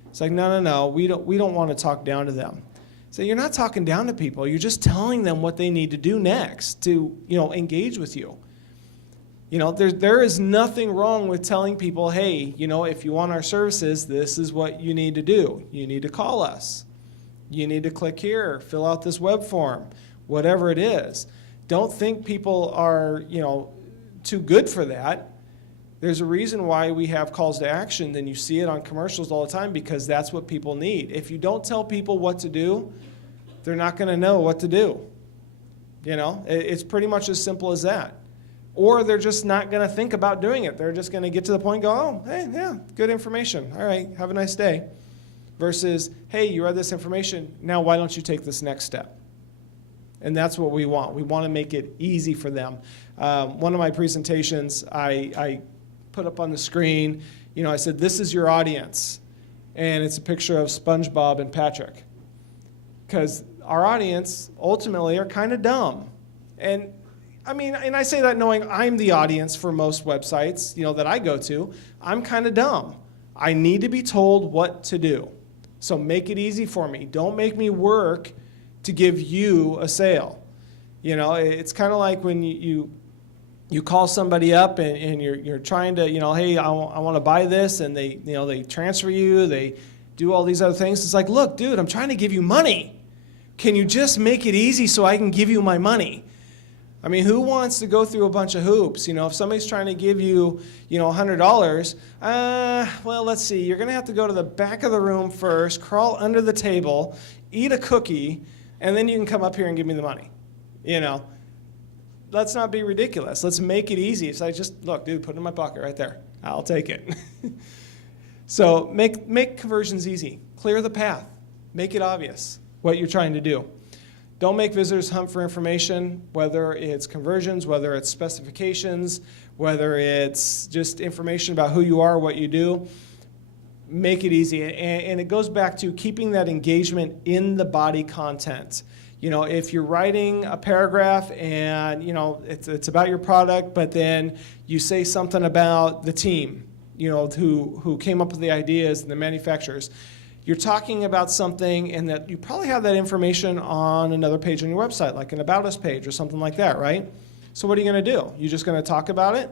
It's like, no, we don't want to talk down to them. So you're not talking down to people. You're just telling them what they need to do next to, engage with you. There is nothing wrong with telling people, hey, if you want our services, this is what you need to do. You need to call us. You need to click here, fill out this web form, whatever it is. Don't think people are, too good for that. There's a reason why we have calls to action, and you see it on commercials all the time because that's what people need. If you don't tell people what to do, they're not going to know what to do. It's pretty much as simple as that. Or they're just not going to think about doing it. They're just going to get to the point and go, oh, hey, yeah, good information. All right, have a nice day. Versus, hey, you read this information, now why don't you take this next step? And that's what we want. We want to make it easy for them. One of my presentations, I put up on the screen, I said, this is your audience. And it's a picture of SpongeBob and Patrick. Because our audience, ultimately, are kind of dumb. And I say that knowing I'm the audience for most websites, that I go to. I'm kind of dumb. I need to be told what to do. So make it easy for me. Don't make me work to give you a sale. It's kind of like when you call somebody up and you're trying to, hey, I want to buy this, and they transfer you, they do all these other things. It's like, look, dude, I'm trying to give you money. Can you just make it easy so I can give you my money? Who wants to go through a bunch of hoops? If somebody's trying to give you, $100, well, let's see. You're going to have to go to the back of the room first, crawl under the table, eat a cookie, and then you can come up here and give me the money. Let's not be ridiculous. Let's make it easy. It's like, just, look, dude, put it in my pocket right there. I'll take it. So make conversions easy. Clear the path. Make it obvious what you're trying to do. Don't make visitors hunt for information, whether it's conversions, whether it's specifications, whether it's just information about who you are, what you do. Make it easy. And it goes back to keeping that engagement in the body content. If you're writing a paragraph and, it's about your product, but then you say something about the team, who came up with the ideas and the manufacturers. You're talking about something, and that you probably have that information on another page on your website, like an About Us page or something like that, right? So what are you going to do? You're just going to talk about it?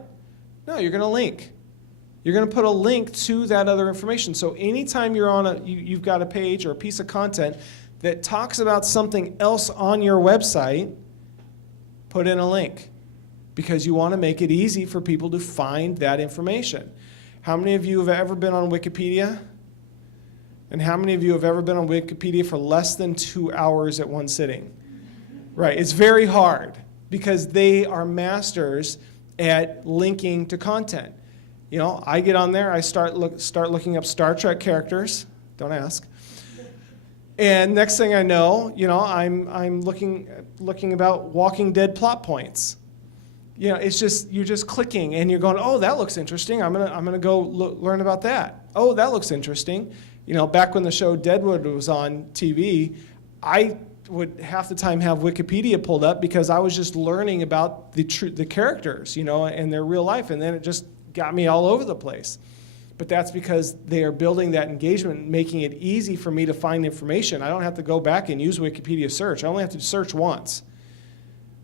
No, you're going to link. You're going to put a link to that other information. So anytime you're on you've got a page or a piece of content that talks about something else on your website, put in a link, because you want to make it easy for people to find that information. How many of you have ever been on Wikipedia? And how many of you have ever been on Wikipedia for less than 2 hours at one sitting? Right, it's very hard. because they are masters at linking to content. You know, I get on there, I start looking up Star Trek characters. Don't ask. And next thing I know, you know, I'm looking about Walking Dead plot points. You know, it's just, you're just clicking and you're going, oh, that looks interesting. I'm gonna go learn about that. Oh, that looks interesting. You know, back when the show Deadwood was on TV, I would half the time have Wikipedia pulled up because I was just learning about the characters, you know, and their real life, and then it just got me all over the place. But that's because they are building that engagement, making it easy for me to find information. I don't have to go back and use Wikipedia search. I only have to search once.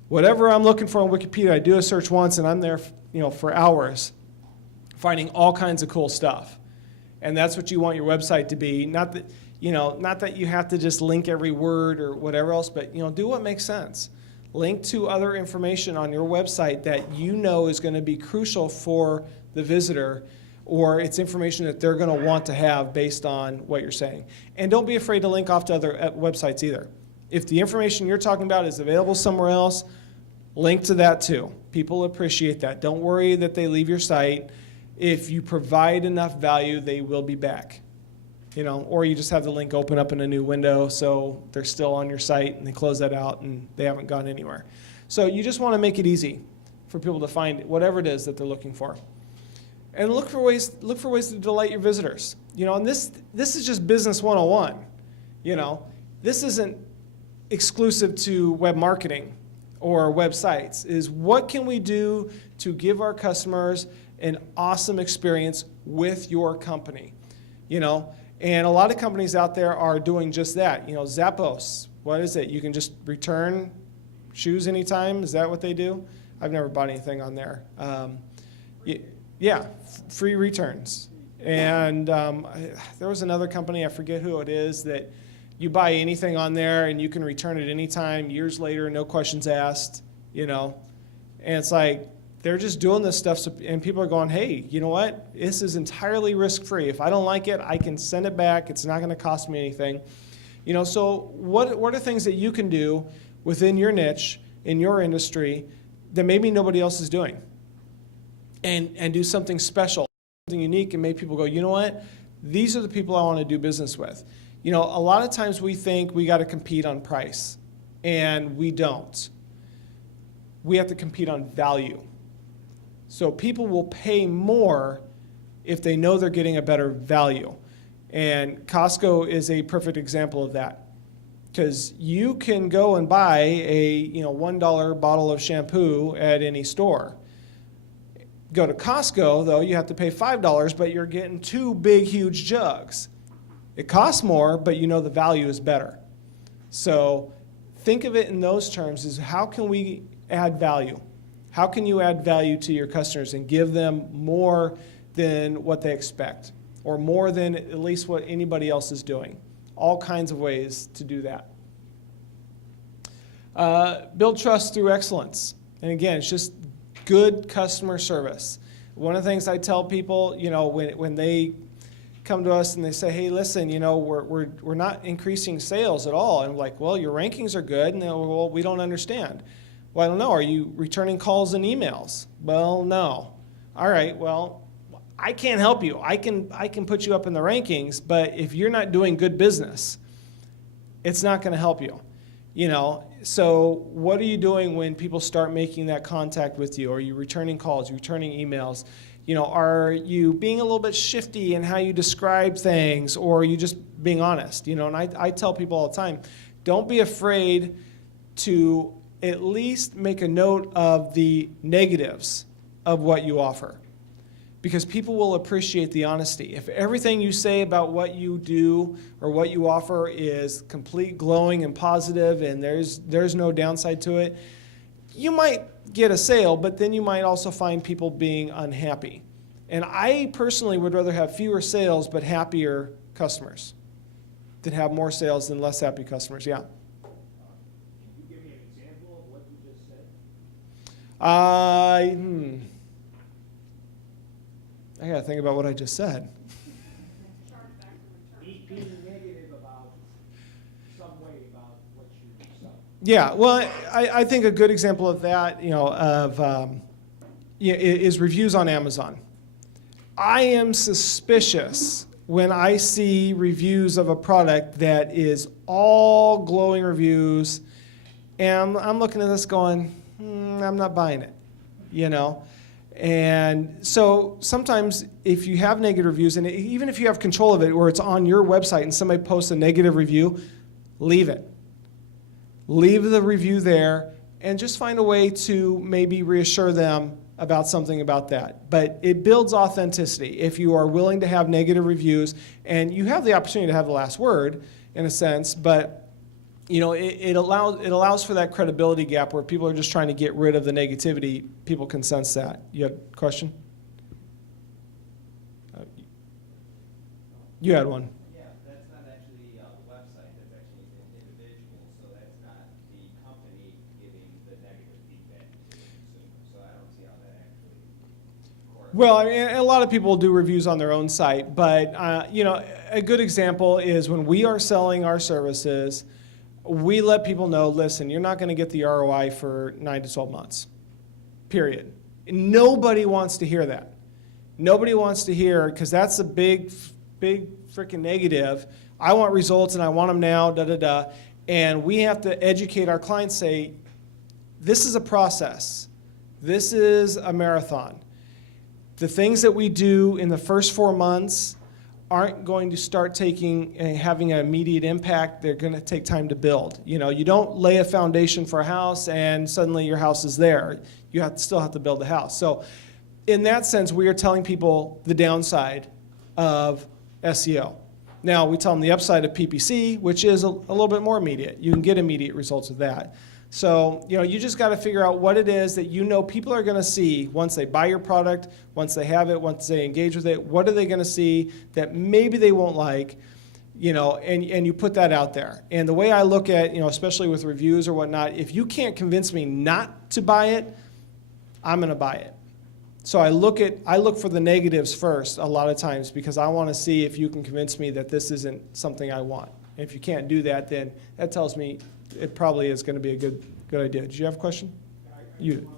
Whatever I'm looking for on Wikipedia, I do a search once, and I'm there, you know, for hours, finding all kinds of cool stuff. And that's what you want your website to be. Not that, you know, not that you have to just link every word or whatever else, but, you know, do what makes sense. Link to other information on your website that you know is going to be crucial for the visitor, or it's information that they're going to want to have based on what you're saying. And don't be afraid to link off to other websites either. If the information you're talking about is available somewhere else, link to that too. People appreciate that. Don't worry that they leave your site. If you provide enough value, they will be back. You know, or you just have the link open up in a new window so they're still on your site and they close that out and they haven't gone anywhere. So you just want to make it easy for people to find whatever it is that they're looking for. And look for ways to delight your visitors. You know, and this is just business 101. You know, this isn't exclusive to web marketing or websites. Is what can we do to give our customers an awesome experience with your company? You know, and a lot of companies out there are doing just that. You know, Zappos, what is it? You can just return shoes anytime. Is that what they do? I've never bought anything on there. Yeah, free returns. And there was another company, I forget who it is, that you buy anything on there and you can return it anytime, years later, no questions asked, you know. And it's like, they're just doing this stuff, and people are going, hey, you know what? This is entirely risk-free. If I don't like it, I can send it back. It's not going to cost me anything. You know, so what are things that you can do within your niche, in your industry, that maybe nobody else is doing? And do something special, something unique, and make people go, you know what? These are the people I want to do business with. You know, a lot of times we think we got to compete on price, and we don't. We have to compete on value. So people will pay more if they know they're getting a better value. And Costco is a perfect example of that. Because you can go and buy a $1 bottle of shampoo at any store. Go to Costco, though, you have to pay $5, but you're getting 2 big, huge jugs. It costs more, but you know the value is better. So think of it in those terms, is how can we add value? How can you add value to your customers and give them more than what they expect, or more than at least what anybody else is doing? All kinds of ways to do that. Build trust through excellence. And again, it's just good customer service. One of the things I tell people, you know, when they come to us and they say, hey, listen, you know, we're not increasing sales at all. And I'm like, well, your rankings are good. And they're, well, we don't understand. Well, I don't know. Are you returning calls and emails? Well, no. All right, well, I can't help you. I can put you up in the rankings, but if you're not doing good business, it's not going to help you. You know, so what are you doing when people start making that contact with you? Are you returning calls, returning emails? You know, are you being a little bit shifty in how you describe things, or are you just being honest? You know, and I tell people all the time, don't be afraid to at least make a note of the negatives of what you offer, because people will appreciate the honesty. If everything you say about what you do or what you offer is complete glowing and positive and there's no downside to it, you might get a sale, but then you might also find people being unhappy. And I personally would rather have fewer sales but happier customers than have more sales than less happy customers. Yeah. I gotta think about what I just said. Being negative about some way about what you sell. Yeah, well, I think a good example of that, is reviews on Amazon. I am suspicious when I see reviews of a product that is all glowing reviews, and I'm looking at this going, I'm not buying it, And so sometimes if you have negative reviews, and even if you have control of it, or it's on your website and somebody posts a negative review, leave it. Leave the review there and just find a way to maybe reassure them about something about that. But it builds authenticity if you are willing to have negative reviews, and you have the opportunity to have the last word in a sense, but it allows for that credibility gap where people are just trying to get rid of the negativity. People can sense that. You had a question? You had one. Yeah, that's not actually the website, that's actually an individual, so that's not the company giving the negative feedback to the consumer, so I don't see how that actually correlates. Well, I mean, a lot of people do reviews on their own site, but a good example is when we are selling our services, we let people know, listen, you're not going to get the ROI for 9 to 12 months, period. And nobody wants to hear that. Nobody wants to hear, because that's a big freaking negative. I want results and I want them now, da-da-da. And we have to educate our clients, say, this is a process. This is a marathon. The things that we do in the first 4 months aren't going to start having an immediate impact. They're going to take time to build. You don't lay a foundation for a house and suddenly your house is there. You still have to build the house. So in that sense, we are telling people the downside of SEO. Now, we tell them the upside of PPC, which is a little bit more immediate. You can get immediate results of that. So, you just got to figure out what it is that people are going to see once they buy your product, once they have it, once they engage with it. What are they going to see that maybe they won't like, and you put that out there. And the way I look at, especially with reviews or whatnot, if you can't convince me not to buy it, I'm going to buy it. So I look for the negatives first a lot of times, because I want to see if you can convince me that this isn't something I want. And if you can't do that, then that tells me it probably is going to be a good idea. Did you have a question? You.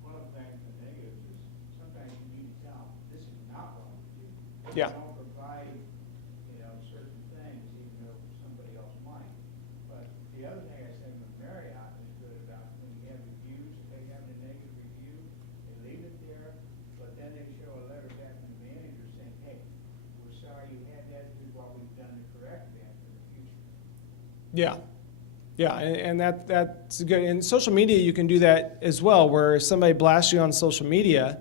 One of the things, the negatives is sometimes you need to tell, this is not what we do. Yeah. We don't provide, certain things, even though somebody else might. But the other thing I said with Marriott is good about when you have reviews, if they have a negative review, they leave it there, but then they show a letter back from the manager saying, hey, we're sorry you had that, this is what we've done to correct that for the future. Yeah. Yeah, and that's good. In social media, you can do that as well, where somebody blasts you on social media.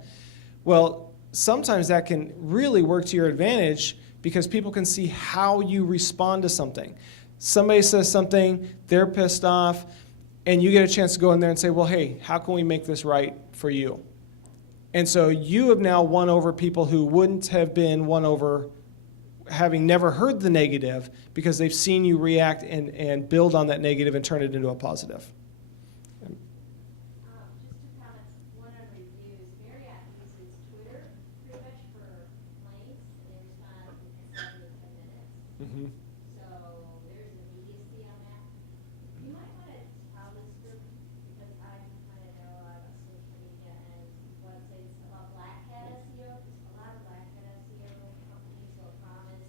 Well, sometimes that can really work to your advantage, because people can see how you respond to something. Somebody says something, they're pissed off, and you get a chance to go in there and say, well, hey, how can we make this right for you? And so you have now won over people who wouldn't have been won over having never heard the negative, because they've seen you react and build on that negative and turn it into a positive. Just two comments, one on reviews. Marriott uses Twitter pretty much for complaints, and they respond in 7 to 10 minutes. Mm-hmm. So there's immediacy on that. You might want to tell this group, because I kind of know a lot about social media and websites about black hat SEO, because a lot of black hat SEO companies will promise,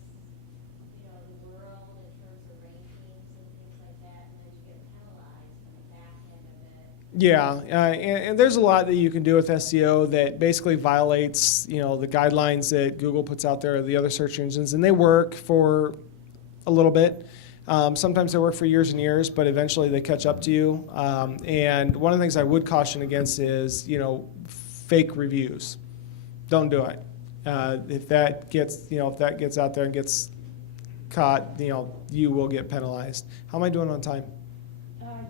the world in terms of rankings and things like that, and then you get penalized on the back end of it. Yeah, and there's a lot that you can do with SEO that basically violates, the guidelines that Google puts out there, or the other search engines, and they work for a little bit. Sometimes they work for years and years, but eventually they catch up to you. And one of the things I would caution against is, fake reviews. Don't do it. If that gets out there and gets caught, you will get penalized. How am I doing on time?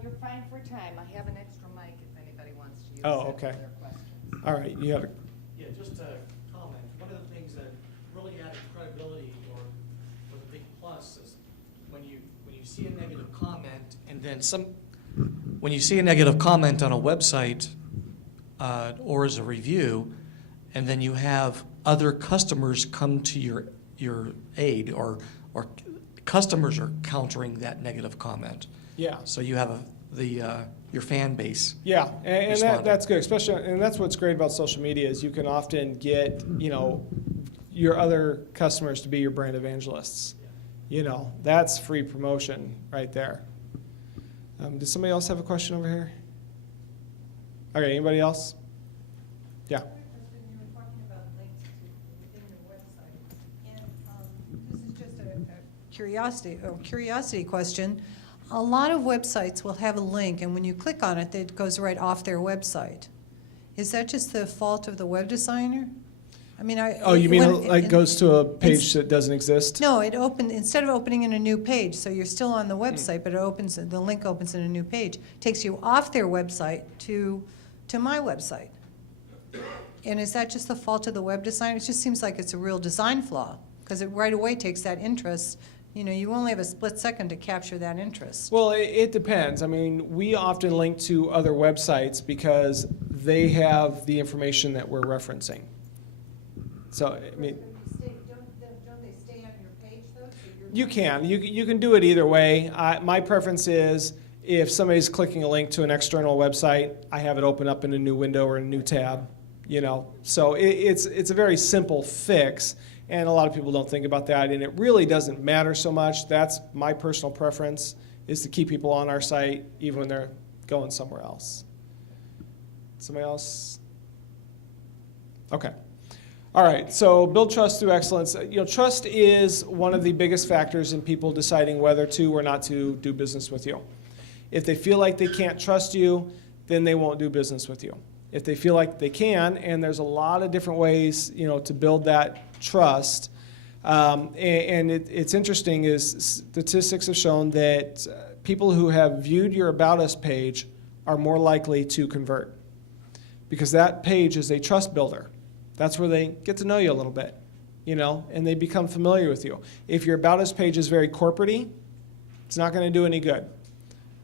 You're fine for time. I have an extra mic if anybody wants to use Oh, it okay. for their questions. All right, you have a, Yeah, just to comment, one of the things that really added credibility or was a big plus is when you see a negative comment, and then when you see a negative comment on a website or as a review, and then you have other customers come to your aid, or customers are countering that negative comment. yeah. So you have your fan base. Yeah, and Responding. that's good, especially, and that's what's great about social media is you can often get, your other customers to be your brand evangelists. That's free promotion right there. Does somebody else have a question over here? Okay, anybody else? Yeah. You were talking about links to within your website, and this is just a curiosity question. A lot of websites will have a link, and when you click on it, it goes right off their website. Is that just the fault of the web designer? I mean, Oh, you mean when- it goes to a page that doesn't exist? No, instead of opening in a new page, so you're still on the website, but the link opens in a new page, takes you off their website to my website. And is that just the fault of the web designer? It just seems like it's a real design flaw, because it right away takes that interest. You only have a split second to capture that interest. Well, it depends. I mean, we often link to other websites because they have the information that we're referencing. So, I mean, Don't they stay on your page, though? you can. You can do it either way. My preference is if somebody's clicking a link to an external website, I have it open up in a new window or a new tab. So it's a very simple fix, and a lot of people don't think about that, and it really doesn't matter so much. That's my personal preference, is to keep people on our site even when they're going somewhere else. Somebody else? Okay. All right, so build trust through excellence. Trust is one of the biggest factors in people deciding whether to or not to do business with you. If they feel like they can't trust you, then they won't do business with you. If they feel like they can, and there's a lot of different ways, to build that trust. It's interesting is statistics have shown that people who have viewed your About Us page are more likely to convert, because that page is a trust builder. That's where they get to know you a little bit, and they become familiar with you. If your About Us page is very corporate-y, it's not going to do any good.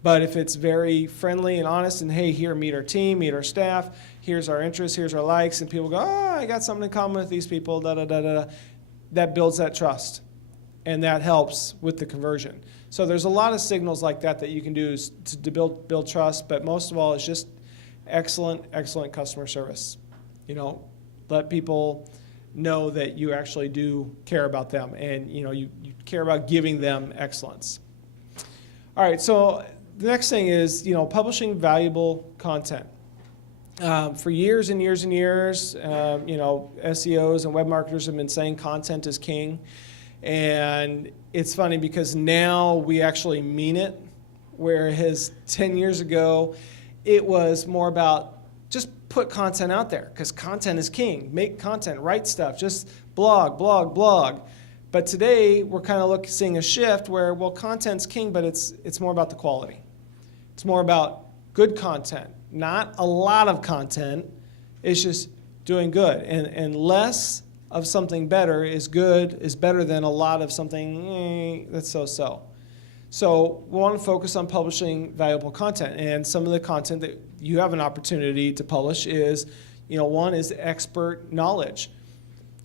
But if it's very friendly and honest and, hey, here, meet our team, meet our staff, here's our interests, here's our likes, and people go, oh, I got something in common with these people, da-da-da-da-da, that builds that trust, and that helps with the conversion. So there's a lot of signals like that you can do to build trust, but most of all, it's just excellent customer service. Let people know that you actually do care about them, and you care about giving them excellence. All right, so the next thing is publishing valuable content. For years and years and years, SEOs and web marketers have been saying content is king, and it's funny because now we actually mean it, whereas 10 years ago it was more about just put content out there because content is king. Make content, write stuff, just blog. But today we're kind of seeing a shift where, well, content's king, but it's more about the quality. It's more about good content, not a lot of content. It's just doing good, and less of something better is better than a lot of something that's so. So we want to focus on publishing valuable content, and some of the content that you have an opportunity to publish is, one is expert knowledge.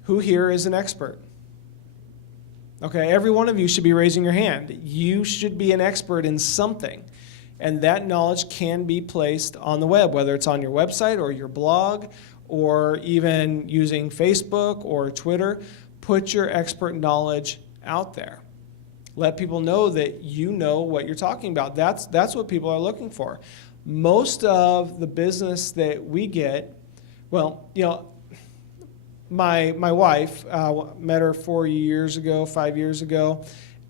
Who here is an expert? Okay, every one of you should be raising your hand. You should be an expert in something, and that knowledge can be placed on the web, whether it's on your website or your blog or even using Facebook or Twitter. Put your expert knowledge out there. Let people know that you know what you're talking about. That's what people are looking for. Most of the business that we get, my wife, met her 5 years ago,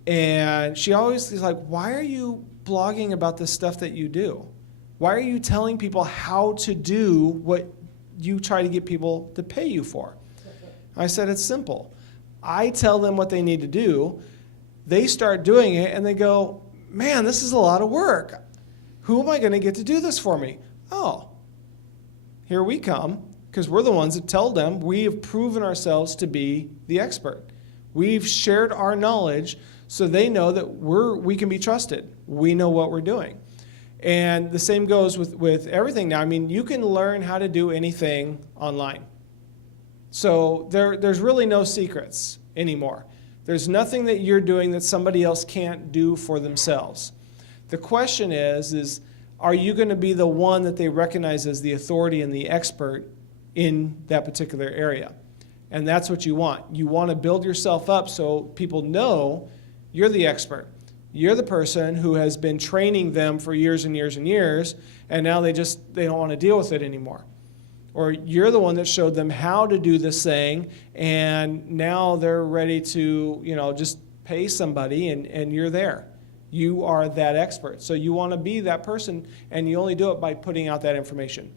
and she always is like, why are you blogging about the stuff that you do? Why are you telling people how to do what you try to get people to pay you for? I said, it's simple. I tell them what they need to do. They start doing it, and they go, man, this is a lot of work. Who am I going to get to do this for me? Oh, here we come, because we're the ones that tell them we have proven ourselves to be the expert. We've shared our knowledge so they know that we can be trusted. We know what we're doing. And the same goes with everything now. I mean, you can learn how to do anything online. So there's really no secrets anymore. There's nothing that you're doing that somebody else can't do for themselves. The question is are you going to be the one that they recognize as the authority and the expert in that particular area? And that's what you want. You want to build yourself up so people know you're the expert. You're the person who has been training them for years and years and years, and now they don't want to deal with it anymore. Or you're the one that showed them how to do this thing, and now they're ready to, just pay somebody, and you're there. You are that expert. So you want to be that person, and you only do it by putting out that information.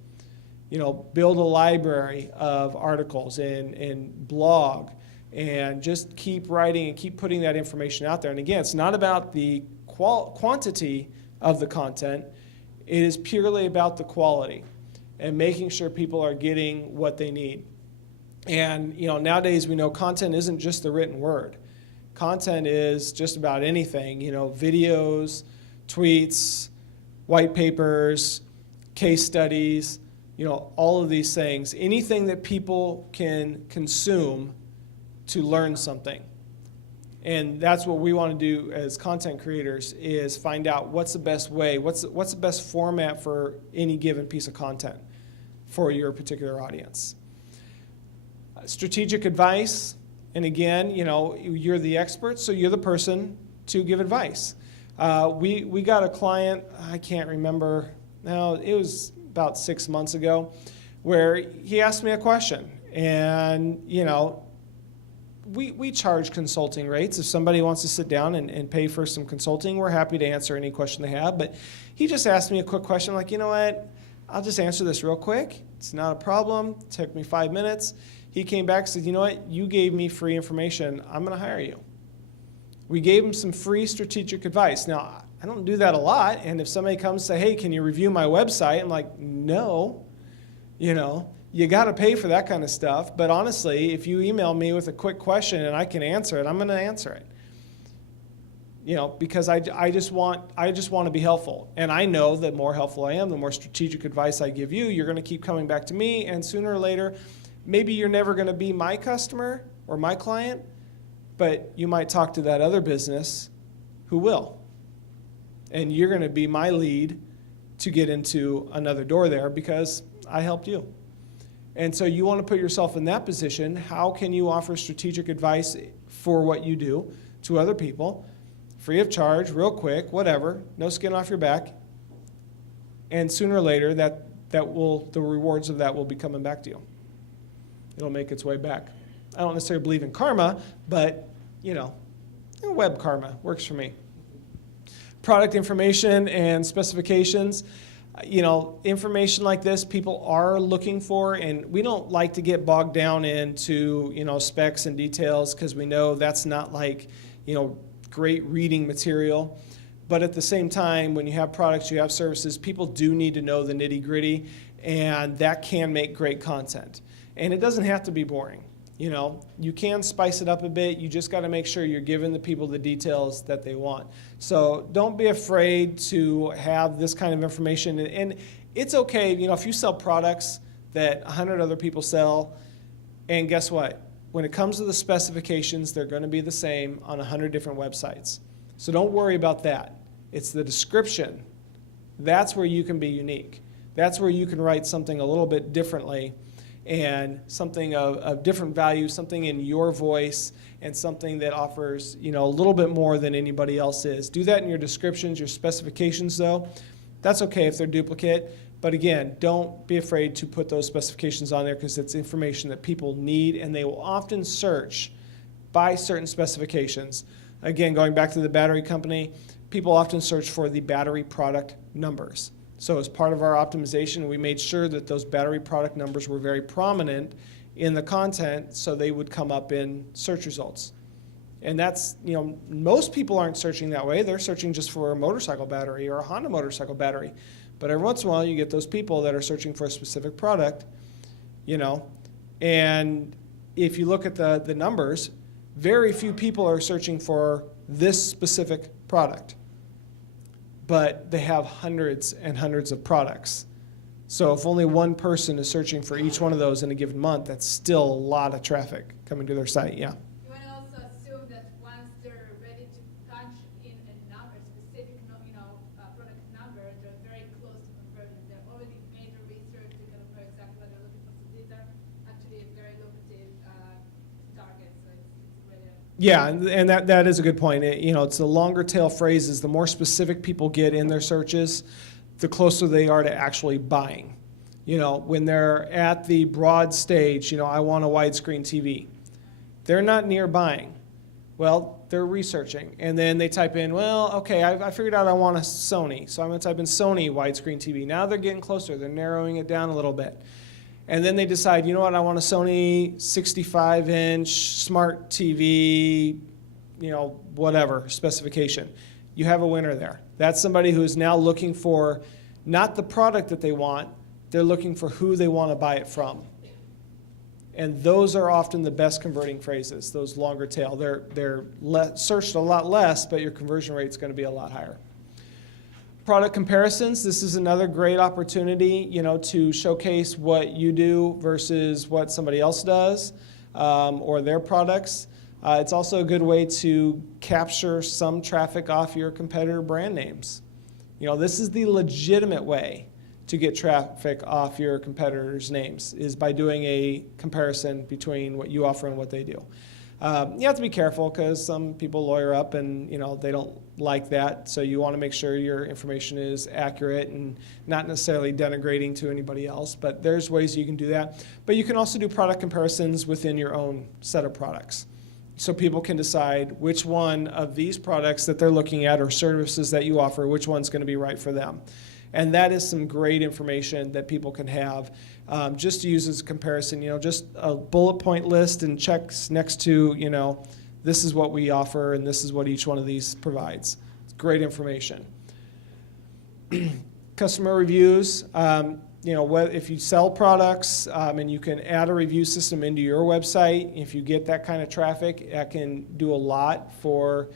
Build a library of articles and blog, and just keep writing and keep putting that information out there. And again, it's not about the quantity of the content. It is purely about the quality and making sure people are getting what they need. And nowadays we know content isn't just the written word. Content is just about anything, videos, tweets, white papers, case studies, all of these things. Anything that people can consume to learn something. And that's what we want to do as content creators, is find out what's the best way, what's the best format for any given piece of content for your particular audience. Strategic advice, and again, you're the expert, so you're the person to give advice. We got a client, I can't remember, now it was about 6 months ago, where he asked me a question, and we charge consulting rates. If somebody wants to sit down and pay for some consulting, we're happy to answer any question they have. But he just asked me a quick question, like, what? I'll just answer this real quick. It's not a problem. It took me 5 minutes. He came back and said, what? You gave me free information. I'm going to hire you. We gave him some free strategic advice. Now, I don't do that a lot. And if somebody comes and say, hey, can you review my website? I'm like, no. You got to pay for that kind of stuff. But honestly, if you email me with a quick question and I can answer it, I'm going to answer it. Because I just want to be helpful. And I know the more helpful I am, the more strategic advice I give you, you're going to keep coming back to me. And sooner or later, maybe you're never going to be my customer or my client, but you might talk to that other business who will. And you're going to be my lead to get into another door there because I helped you. And so you want to put yourself in that position. How can you offer strategic advice for what you do to other people, free of charge, real quick, whatever, no skin off your back, and sooner or later the rewards of that will be coming back to you. It'll make its way back. I don't necessarily believe in karma, but web karma works for me. Product information and specifications. Information like this people are looking for, and we don't like to get bogged down into, specs and details, because we know that's not like, great reading material. But at the same time, when you have products, you have services, people do need to know the nitty-gritty, and that can make great content. And it doesn't have to be boring. You can spice it up a bit. You just got to make sure you're giving the people the details that they want. So don't be afraid to have this kind of information. And it's okay, if you sell products that 100 other people sell, and guess what? When it comes to the specifications, they're going to be the same on 100 different websites. So don't worry about that. It's the description. That's where you can be unique. That's where you can write something a little bit differently, and something of different value, something in your voice, and something that offers a little bit more than anybody else is. Do that in your descriptions, your specifications, though. That's okay if they're duplicate. But again, don't be afraid to put those specifications on there, because it's information that people need, and they will often search by certain specifications. Again, going back to the battery company, people often search for the battery product numbers. So as part of our optimization, we made sure that those battery product numbers were very prominent in the content, so they would come up in search results. And that's, most people aren't searching that way. They're searching just for a motorcycle battery or a Honda motorcycle battery. But every once in a while, you get those people that are searching for a specific product, and if you look at the numbers, very few people are searching for this specific product. But they have hundreds and hundreds of products. So if only one person is searching for each one of those in a given month, that's still a lot of traffic coming to their site, yeah. You want to also assume that once they're ready to punch in a number, specific, product number, they're very close Yeah, and that is a good point. It's the longer tail phrases, the more specific people get in their searches, the closer they are to actually buying. When they're at the broad stage, I want a widescreen TV. They're not near buying. Well, they're researching, and then they type in, well, okay, I figured out I want a Sony, so I'm going to type in Sony widescreen TV. Now they're getting closer. They're narrowing it down a little bit. And then they decide, you know what, I want a Sony 65-inch smart TV, whatever specification. You have a winner there. That's somebody who is now looking for not the product that they want, they're looking for who they want to buy it from. And those are often the best converting phrases, those longer tail. They're searched a lot less, but your conversion rate is going to be a lot higher. Product comparisons, this is another great opportunity, to showcase what you do versus what somebody else does or their products. It's also a good way to capture some traffic off your competitor brand names. This is the legitimate way to get traffic off your competitors' names, is by doing a comparison between what you offer and what they do. You have to be careful because some people lawyer up and they don't like that, so you want to make sure your information is accurate and not necessarily denigrating to anybody else, but there's ways you can do that. But you can also do product comparisons within your own set of products, so people can decide which one of these products that they're looking at or services that you offer, which one's going to be right for them. And that is some great information that people can have just to use as a comparison, just a bullet point list and checks next to, this is what we offer and this is what each one of these provides. It's great information. Customer reviews, if you sell products and you can add a review system into your website, if you get that kind of traffic, that can do a lot for,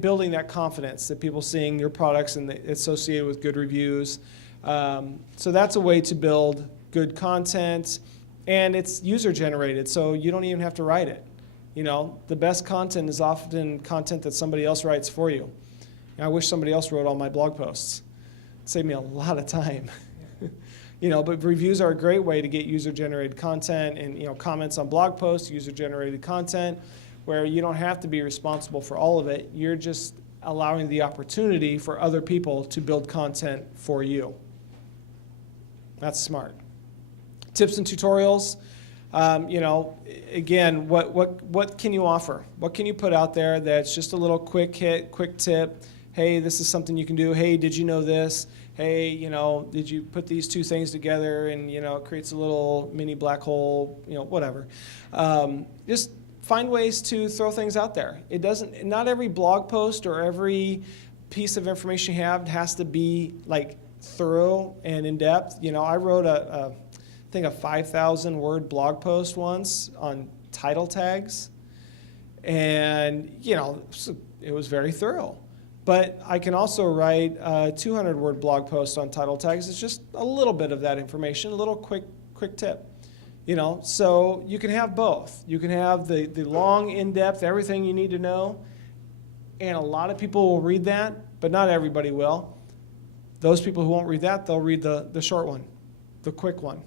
building that confidence that people seeing your products and associated with good reviews. So that's a way to build good content, and it's user generated, so you don't even have to write it. The best content is often content that somebody else writes for you. And I wish somebody else wrote all my blog posts. It saved me a lot of time. But reviews are a great way to get user generated content, and comments on blog posts, user generated content, where you don't have to be responsible for all of it. You're just allowing the opportunity for other people to build content for you. That's smart. Tips and tutorials. Again, what can you offer? What can you put out there that's just a little quick hit, quick tip? Hey, this is something you can do. Hey, did you know this? Hey, did you put these two things together and, it creates a little mini black hole, whatever. Just find ways to throw things out there. Not every blog post or every piece of information you have has to be like thorough and in depth. I wrote I think a 5,000 word blog post once on title tags, and it was very thorough. But I can also write a 200 word blog post on title tags. It's just a little bit of that information, a little quick tip. So you can have both. You can have the long, in-depth, everything you need to know, and a lot of people will read that, but not everybody will. Those people who won't read that, they'll read the short one, the quick one.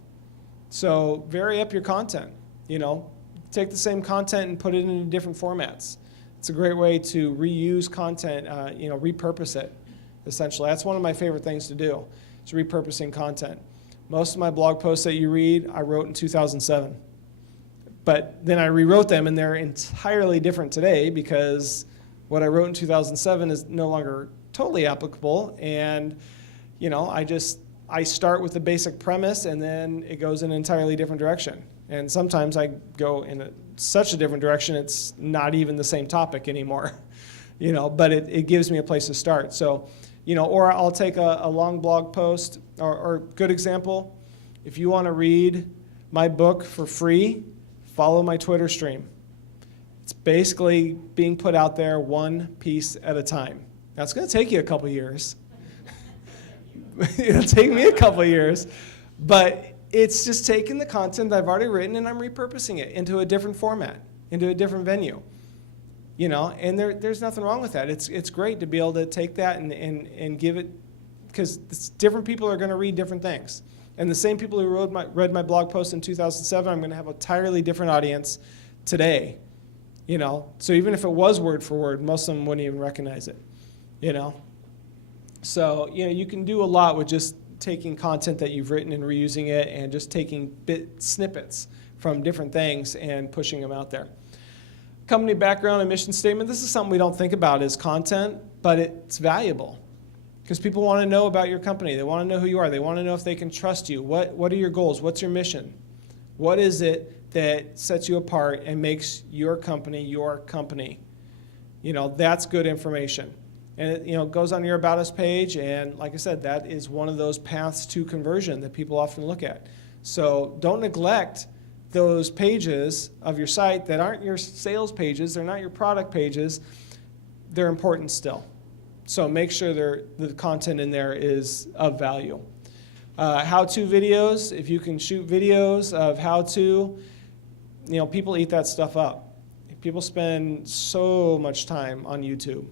So vary up your content. Take the same content and put it into different formats. It's a great way to reuse content, repurpose it, essentially. That's one of my favorite things to do, is repurposing content. Most of my blog posts that you read, I wrote in 2007. But then I rewrote them, and they're entirely different today because what I wrote in 2007 is no longer totally applicable. And, I start with the basic premise, and then it goes in an entirely different direction. And sometimes I go in such a different direction, it's not even the same topic anymore. But it gives me a place to start. So, or I'll take a long blog post, or good example, if you want to read my book for free, follow my Twitter stream. It's basically being put out there one piece at a time. Now, it's going to take you a couple years. It'll take me a couple years, but it's just taking the content I've already written and I'm repurposing it into a different format, into a different venue. And there's nothing wrong with that. It's great to be able to take that and give it, because different people are going to read different things. And the same people who read my blog post in 2007, I'm going to have an entirely different audience today, you know. So even if it was word for word, most of them wouldn't even recognize it, you know. So, you know, you can do a lot with just taking content that you've written and reusing it and just taking snippets from different things and pushing them out there. Company background and mission statement. This is something we don't think about as content, but it's valuable because people want to know about your company. They want to know who you are. They want to know if they can trust you. What are your goals? What's your mission? What is it that sets you apart and makes your company your company? You know, that's good information. And it, you know, goes on your About Us page, and like I said, that is one of those paths to conversion that people often look at. So don't neglect those pages of your site that aren't your sales pages, they're not your product pages, they're important still. So make sure the content in there is of value. How-to videos, if you can shoot videos of how-to, you know, people eat that stuff up. People spend so much time on YouTube.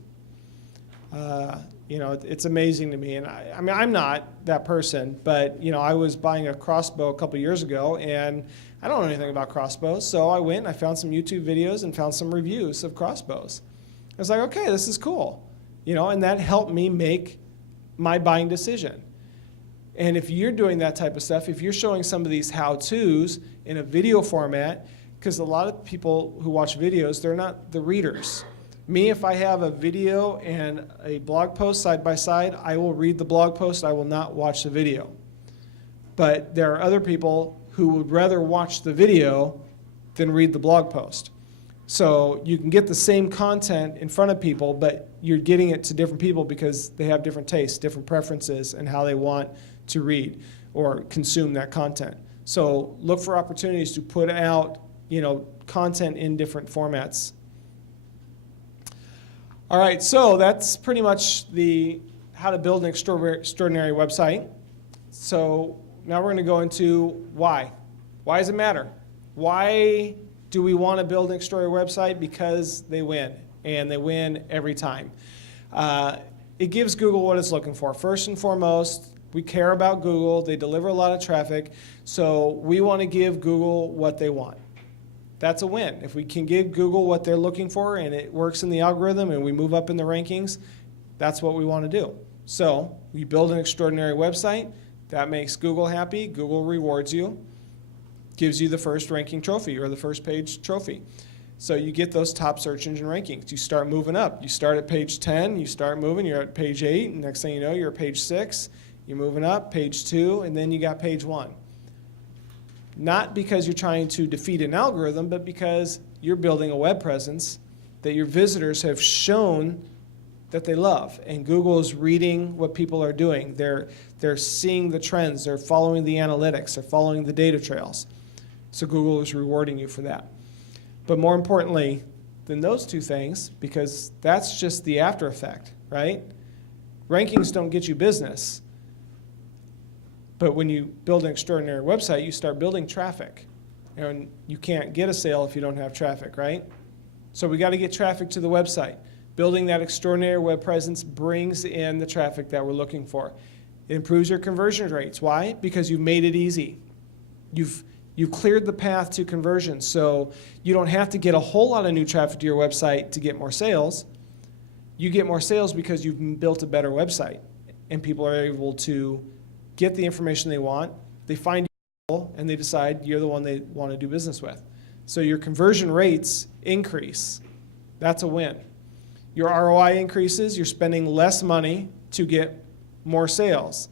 You know, it's amazing to me. And I mean, I'm not that person, but, you know, I was buying a crossbow a couple years ago, and I don't know anything about crossbows. So I went, I found some YouTube videos and found some reviews of crossbows. I was like, okay, this is cool. You know, and that helped me make my buying decision. And if you're doing that type of stuff, if you're showing some of these how-tos in a video format, because a lot of people who watch videos, they're not the readers. Me, if I have a video and a blog post side by side, I will read the blog post, I will not watch the video. But there are other people who would rather watch the video than read the blog post. So you can get the same content in front of people, but you're getting it to different people because they have different tastes, different preferences, and how they want to read or consume that content. So look for opportunities to put out, you know, content in different formats. All right, so that's pretty much the how to build an extraordinary website. So now we're going to go into why. Why does it matter? Why do we want to build an extraordinary website? Because they win, and they win every time. It gives Google what it's looking for. First and foremost, we care about Google. They deliver a lot of traffic, so we want to give Google what they want. That's a win. If we can give Google what they're looking for and it works in the algorithm and we move up in the rankings, that's what we want to do. So we build an extraordinary website. That makes Google happy. Google rewards you, gives you the first ranking trophy or the first page trophy. So you get those top search engine rankings. You start moving up. You start at page 10, you start moving, you're at page 8, and next thing you know, you're at page 6, you're moving up, page 2, and then you got page 1. Not because you're trying to defeat an algorithm, but because you're building a web presence that your visitors have shown that they love. And Google is reading what people are doing. They're seeing the trends. They're following the analytics. They're following the data trails. So Google is rewarding you for that. But more importantly than those two things, because that's just the after effect, right? Rankings don't get you business. But when you build an extraordinary website, you start building traffic. And you can't get a sale if you don't have traffic, right? So we got to get traffic to the website. Building that extraordinary web presence brings in the traffic that we're looking for. It improves your conversion rates. Why? Because you've made it easy. You've cleared the path to conversion. So you don't have to get a whole lot of new traffic to your website to get more sales. You get more sales because you've built a better website. And people are able to get the information they want, they find you, and they decide you're the one they want to do business with. So your conversion rates increase. That's a win. Your ROI increases. You're spending less money to get more sales.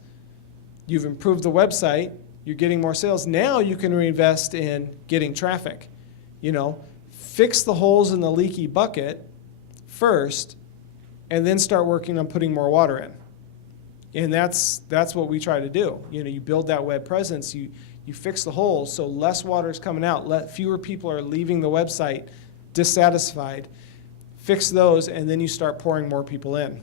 You've improved the website. You're getting more sales. Now you can reinvest in getting traffic. You know, fix the holes in the leaky bucket first, and then start working on putting more water in. And that's what we try to do. You know, you build that web presence, you fix the holes so less water is coming out, fewer people are leaving the website dissatisfied. Fix those, and then you start pouring more people in.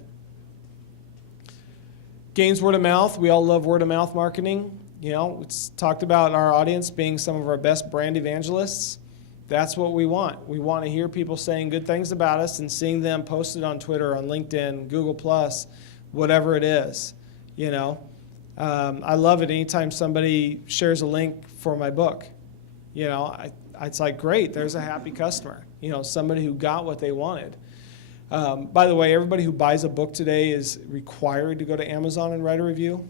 Gains word of mouth. We all love word of mouth marketing. You know, it's talked about our audience being some of our best brand evangelists. That's what we want. We want to hear people saying good things about us and seeing them posted on Twitter, on LinkedIn, Google+, whatever it is, you know. I love it anytime somebody shares a link for my book. You know, it's like, great, there's a happy customer. You know, somebody who got what they wanted. By the way, everybody who buys a book today is required to go to Amazon and write a review.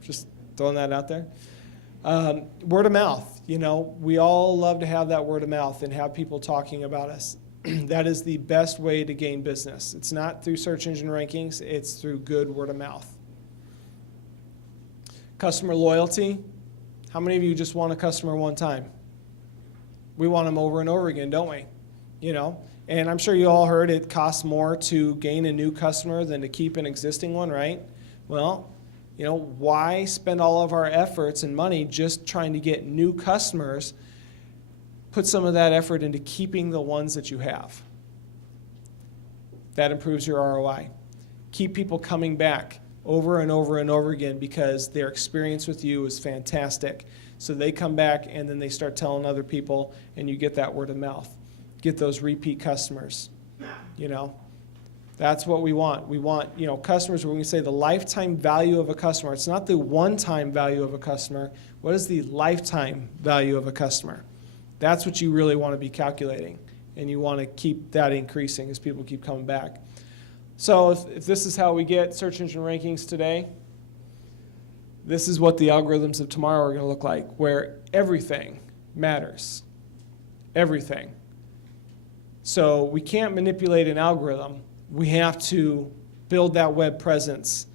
Just throwing that out there. Word of mouth, you know, we all love to have that word of mouth and have people talking about us. That is the best way to gain business. It's not through search engine rankings, it's through good word of mouth. Customer loyalty. How many of you just want a customer one time? We want them over and over again, don't we? You know, and I'm sure you all heard it costs more to gain a new customer than to keep an existing one, right? Well, you know, why spend all of our efforts and money just trying to get new customers? Put some of that effort into keeping the ones that you have. That improves your ROI. Keep people coming back over and over and over again because their experience with you is fantastic. So they come back and then they start telling other people and you get that word of mouth. Get those repeat customers, you know. That's what we want. We want, you know, customers, when we say the lifetime value of a customer, it's not the one-time value of a customer. What is the lifetime value of a customer? That's what you really want to be calculating, and you want to keep that increasing as people keep coming back. So if this is how we get search engine rankings today, this is what the algorithms of tomorrow are going to look like, where everything matters. Everything. So we can't manipulate an algorithm. We have to build that web presence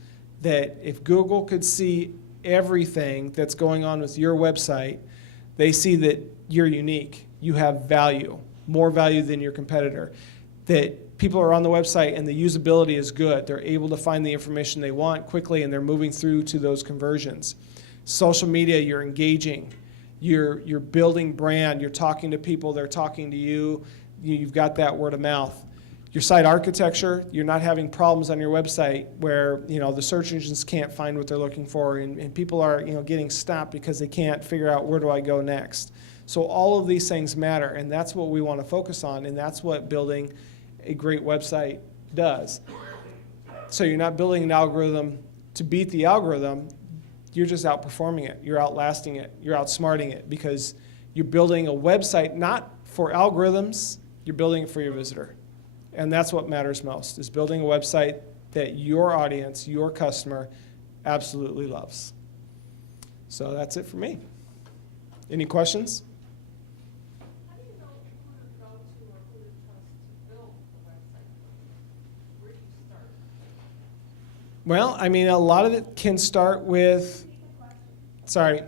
that if Google could see everything that's going on with your website, they see that you're unique. You have value, more value than your competitor. That people are on the website and the usability is good. They're able to find the information they want quickly and they're moving through to those conversions. Social media, you're engaging. You're building brand. You're talking to people. They're talking to you. You've got that word of mouth. Your site architecture, you're not having problems on your website where, you know, the search engines can't find what they're looking for and people are, you know, getting stopped because they can't figure out where do I go next. So all of these things matter, and that's what we want to focus on, and that's what building a great website does. So you're not building an algorithm to beat the algorithm, you're just outperforming it, you're outlasting it, you're outsmarting it, because you're building a website not for algorithms, you're building it for your visitor. And that's what matters most, is building a website that your audience, your customer, absolutely loves. So that's it for me. Any questions? How do you know who to go to or who to trust to build the website? Where do you start? Well, I mean, a lot of it can start with, sorry,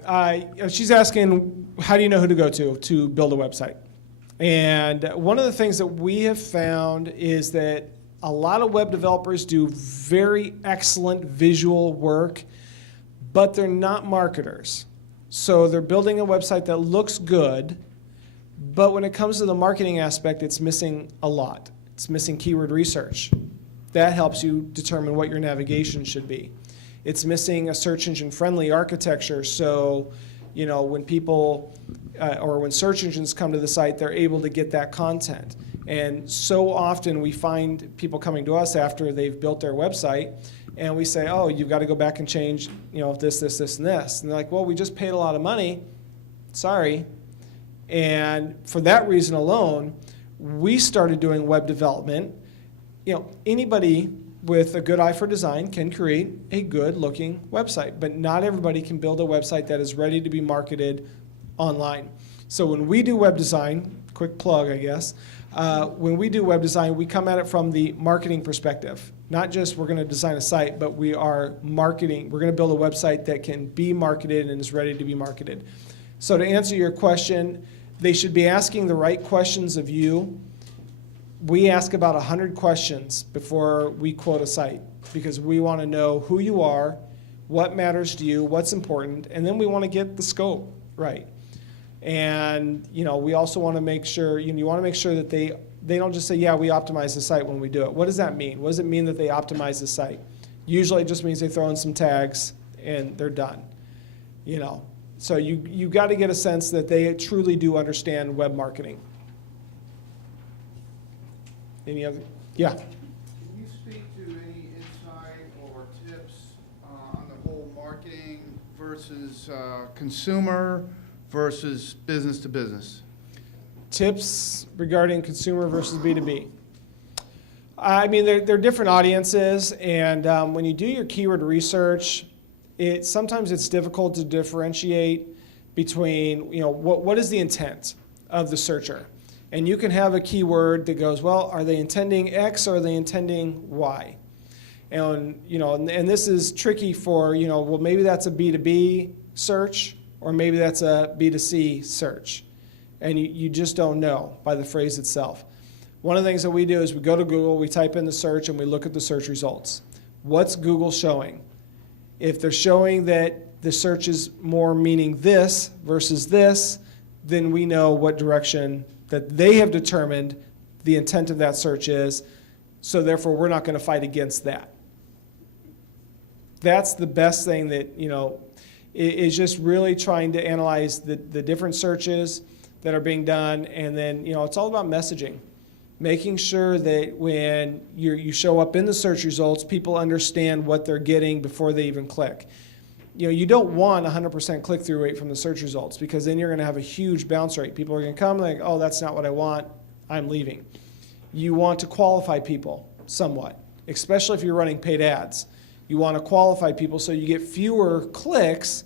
she's asking, how do you know who to go to build a website? And one of the things that we have found is that a lot of web developers do very excellent visual work, but they're not marketers. So they're building a website that looks good, but when it comes to the marketing aspect, it's missing a lot. It's missing keyword research. That helps you determine what your navigation should be. It's missing a search engine friendly architecture, so you know, when people or when search engines come to the site, they're able to get that content. And so often we find people coming to us after they've built their website, and we say, oh, you've got to go back and change, you know, this, and this. And they're like, well, we just paid a lot of money. Sorry. And for that reason alone, we started doing web development. You know, anybody with a good eye for design can create a good looking website, but not everybody can build a website that is ready to be marketed online. So when we do web design, quick plug I guess, when we do web design, we come at it from the marketing perspective. Not just we're going to design a site, but we are marketing. We're going to build a website that can be marketed and is ready to be marketed. So to answer your question, they should be asking the right questions of you. We ask about 100 questions before we quote a site because we want to know who you are, what matters to you, what's important, and then we want to get the scope right. And you know, we also want to make sure, you want to make sure that they don't just say, yeah, we optimize the site when we do it. What does that mean? What does it mean that they optimize the site? Usually it just means they throw in some tags and they're done. You know, so you got to get a sense that they truly do understand web marketing. Any other? Yeah. Can you speak to any insight or tips on the whole marketing versus consumer versus business to business? Tips regarding consumer versus B2B. I mean, they're different audiences, and when you do your keyword research, sometimes it's difficult to differentiate between, what is the intent of the searcher? And you can have a keyword that goes, well, are they intending X or are they intending Y? And, and this is tricky for, well, maybe that's a B2B search or maybe that's a B2C search. And you just don't know by the phrase itself. One of the things that we do is we go to Google, we type in the search, and we look at the search results. What's Google showing? If they're showing that the search is more meaning this versus this, then we know what direction that they have determined the intent of that search is, so therefore we're not going to fight against that. That's the best thing that, is just really trying to analyze the different searches that are being done, and then, it's all about messaging. Making sure that when you show up in the search results, people understand what they're getting before they even click. You don't want 100% click-through rate from the search results, because then you're going to have a huge bounce rate. People are going to come like, oh, that's not what I want, I'm leaving. You want to qualify people somewhat, especially if you're running paid ads. You want to qualify people so you get fewer clicks,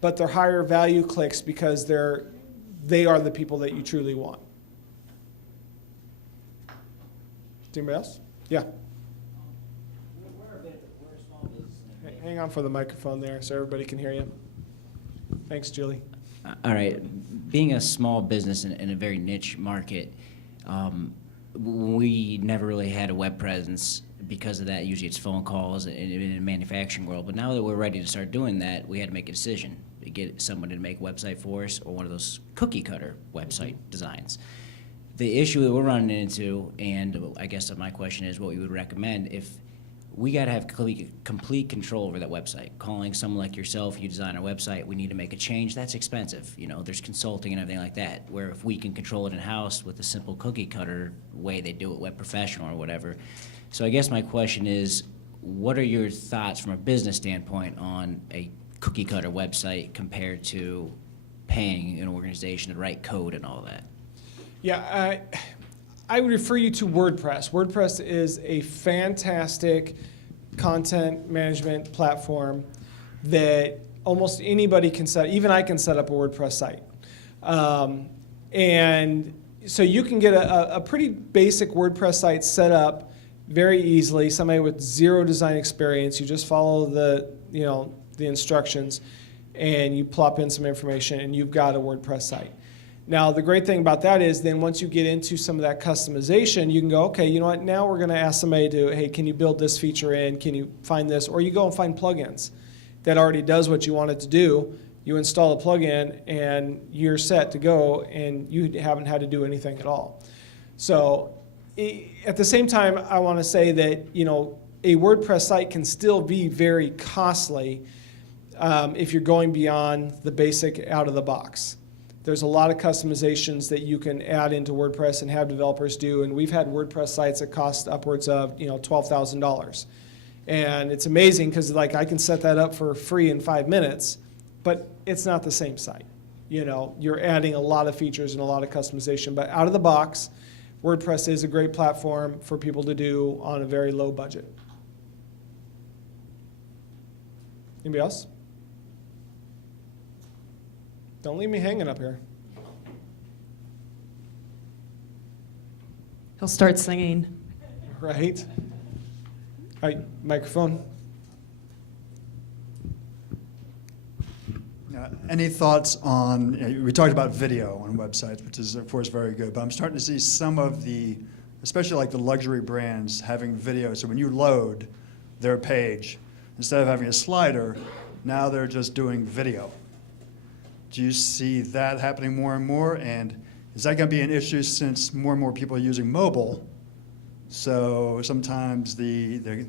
but they're higher value clicks because they are the people that you truly want. Anybody else? Yeah. We're a small business. Hang on for the microphone there so everybody can hear you. Thanks, Julie. All right. Being a small business in a very niche market, we never really had a web presence. Because of that, usually it's phone calls in the manufacturing world. But now that we're ready to start doing that, we had to make a decision to get someone to make a website for us, or one of those cookie cutter website designs. The issue that we're running into, and I guess my question is what we would recommend, if we got to have complete control over that website. Calling someone like yourself, you design our website, we need to make a change, that's expensive. There's consulting and everything like that, where if we can control it in-house with a simple cookie cutter way they do it, Web Professional or whatever. So I guess my question is, what are your thoughts from a business standpoint on a cookie cutter website compared to paying an organization to write code and all that? Yeah, I would refer you to WordPress. WordPress is a fantastic content management platform that almost anybody can set. Even I can set up a WordPress site. And so you can get a pretty basic WordPress site set up very easily. Somebody with zero design experience, you just follow the instructions, and you plop in some information, and you've got a WordPress site. Now, the great thing about that is then once you get into some of that customization, you can go, okay, you know what, now we're going to ask somebody to, hey, can you build this feature in? Can you find this? Or you go and find plugins that already does what you want it to do. You install a plugin, and you're set to go, and you haven't had to do anything at all. So at the same time, I want to say that, a WordPress site can still be very costly if you're going beyond the basic out of the box. There's a lot of customizations that you can add into WordPress and have developers do, and we've had WordPress sites that cost upwards of $12,000. And it's amazing because I can set that up for free in 5 minutes, but it's not the same site. You're adding a lot of features and a lot of customization, but out of the box, WordPress is a great platform for people to do on a very low budget. Anybody else? Don't leave me hanging up here. He'll start singing. Right? All right, microphone. Any thoughts on, we talked about video on websites, which is of course very good, but I'm starting to see some of the, especially like the luxury brands, having video. So when you load their page, instead of having a slider, now they're just doing video. Do you see that happening more and more? And is that going to be an issue since more and more people are using mobile? So sometimes the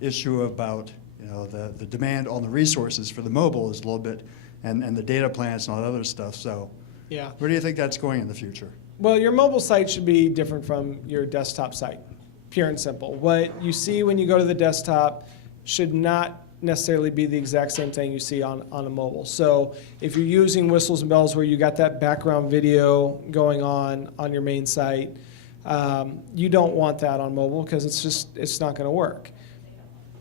issue about the demand on the resources for the mobile is a little bit, and the data plans and all that other stuff. So Yeah. where do you think that's going in the future? Well, your mobile site should be different from your desktop site, pure and simple. What you see when you go to the desktop should not necessarily be the exact same thing you see on a mobile. So if you're using whistles and bells where you got that background video going on your main site, you don't want that on mobile because it's not going to work.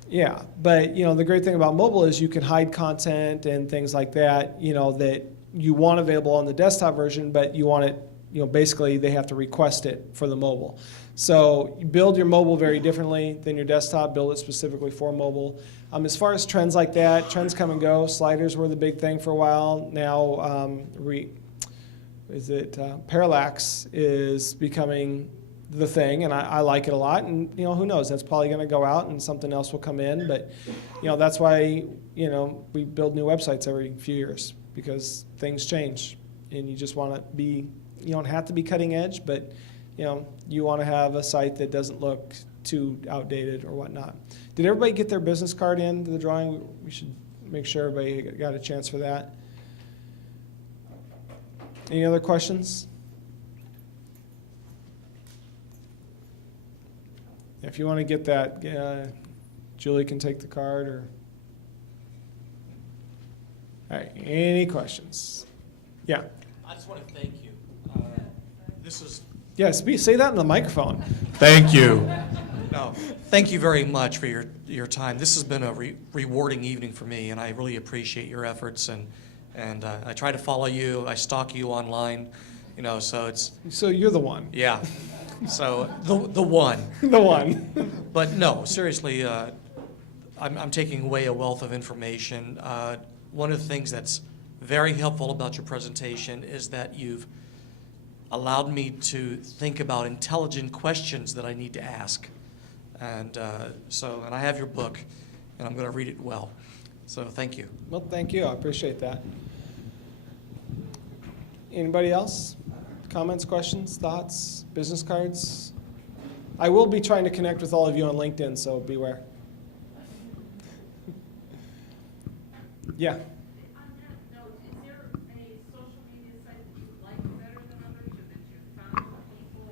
Yeah, but the great thing about mobile is you can hide content and things like that, that you want available on the desktop version, but you want it, basically they have to request it for the mobile. So you build your mobile very differently than your desktop, build it specifically for mobile. As far as trends like that, trends come and go. Sliders were the big thing for a while. Now, parallax is becoming the thing, and I like it a lot. And who knows? That's probably going to go out, and something else will come in. But that's why we build new websites every few years, because things change, and you just want to be. You don't have to be cutting edge, but you want to have a site that doesn't look too outdated or whatnot. Did everybody get their business card into the drawing? We should make sure everybody got a chance for that. Any other questions? If you want to get that, Julie can take the card. Or all right, any questions? Yeah. I just want to thank you. This is. Yes, say that in the microphone. Thank you. No, thank you very much for your time. This has been a rewarding evening for me, and I really appreciate your efforts. And I try to follow you. I stalk you online, so it's. So you're the one. Yeah. So the one. The one. But no, seriously, I'm taking away a wealth of information. One of the things that's very helpful about your presentation is that you've allowed me to think about intelligent questions that I need to ask. And and I have your book, and I'm going to read it well. So thank you. Well, thank you. I appreciate that. Anybody else? Comments, questions, thoughts, business cards? I will be trying to connect with all of you on LinkedIn, so beware. Yeah. On that note, is there a social media site that you like better than others, or that you found people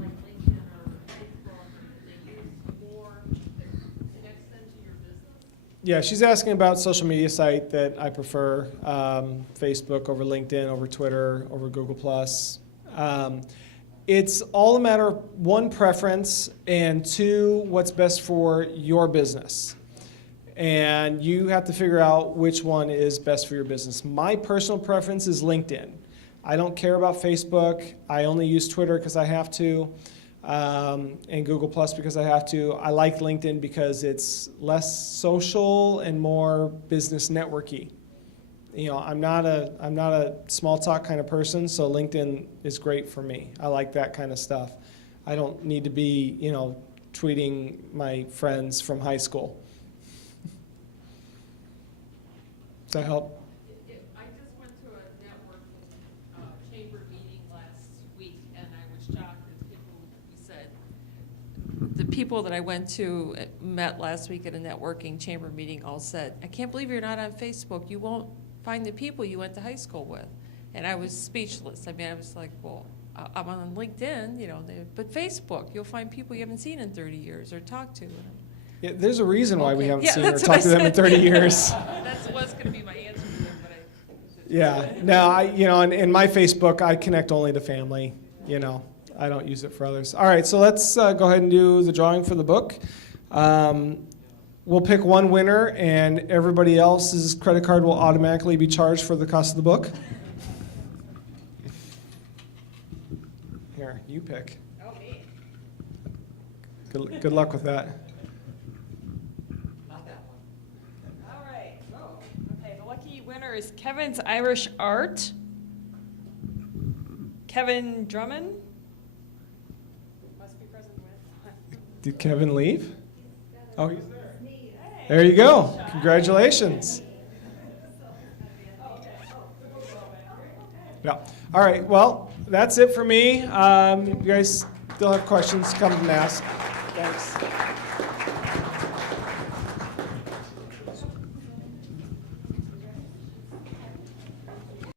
like LinkedIn or Facebook that they use more that connects them to your business? Yeah, she's asking about social media site that I prefer, Facebook over LinkedIn, over Twitter, over Google+. It's all a matter of, one, preference, and two, what's best for your business. And you have to figure out which one is best for your business. My personal preference is LinkedIn. I don't care about Facebook. I only use Twitter because I have to, and Google+ because I have to. I like LinkedIn because it's less social and more business networky. I'm not a small talk kind of person, so LinkedIn is great for me. I like that kind of stuff. I don't need to be, tweeting my friends from high school. Does that help? I just went to a networking chamber meeting last week, and I was shocked at the people that I went to met last week at a networking chamber meeting all said, "I can't believe you're not on Facebook. You won't find the people you went to high school with." And I was speechless. I mean, I was like, well, I'm on LinkedIn, but Facebook, you'll find people you haven't seen in 30 years or talked to. Yeah, there's a reason why we Okay. haven't Yeah, seen or that's what talked to them in 30 years. That was going to be my answer to them, but Yeah. Now, in my Facebook, I connect only to family. I don't use it for others. All right, so let's go ahead and do the drawing for the book. We'll pick one winner, and everybody else's credit card will automatically be charged for the cost of the book. Here, you pick. Oh, me. Good luck with that. Not that one. All right. Okay, the lucky winner is Kevin's Irish Art. Kevin Drummond. Must be present with. Did Kevin leave? Oh, he's there. There you go. Congratulations. Yeah. All right. Well, that's it for me. If you guys still have questions, come and ask. Thanks.